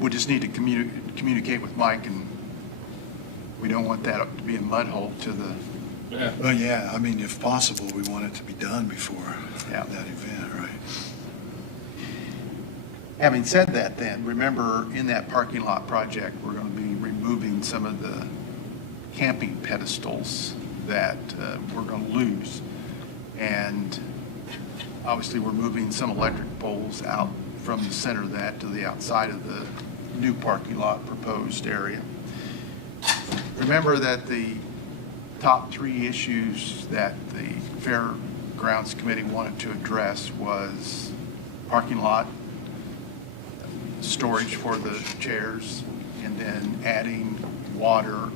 we just need to communicate with Mike, and we don't want that to be a mud hole to the. Yeah. Well, yeah. I mean, if possible, we want it to be done before that event, right? Having said that, then, remember in that parking lot project, we're going to be removing some of the camping pedestals that we're going to lose. And obviously, we're moving some electric poles out from the center of that to the outside of the new parking lot proposed area. Remember that the top 3 issues that the Fairgrounds Committee wanted to address was parking lot, storage for the chairs, and then adding water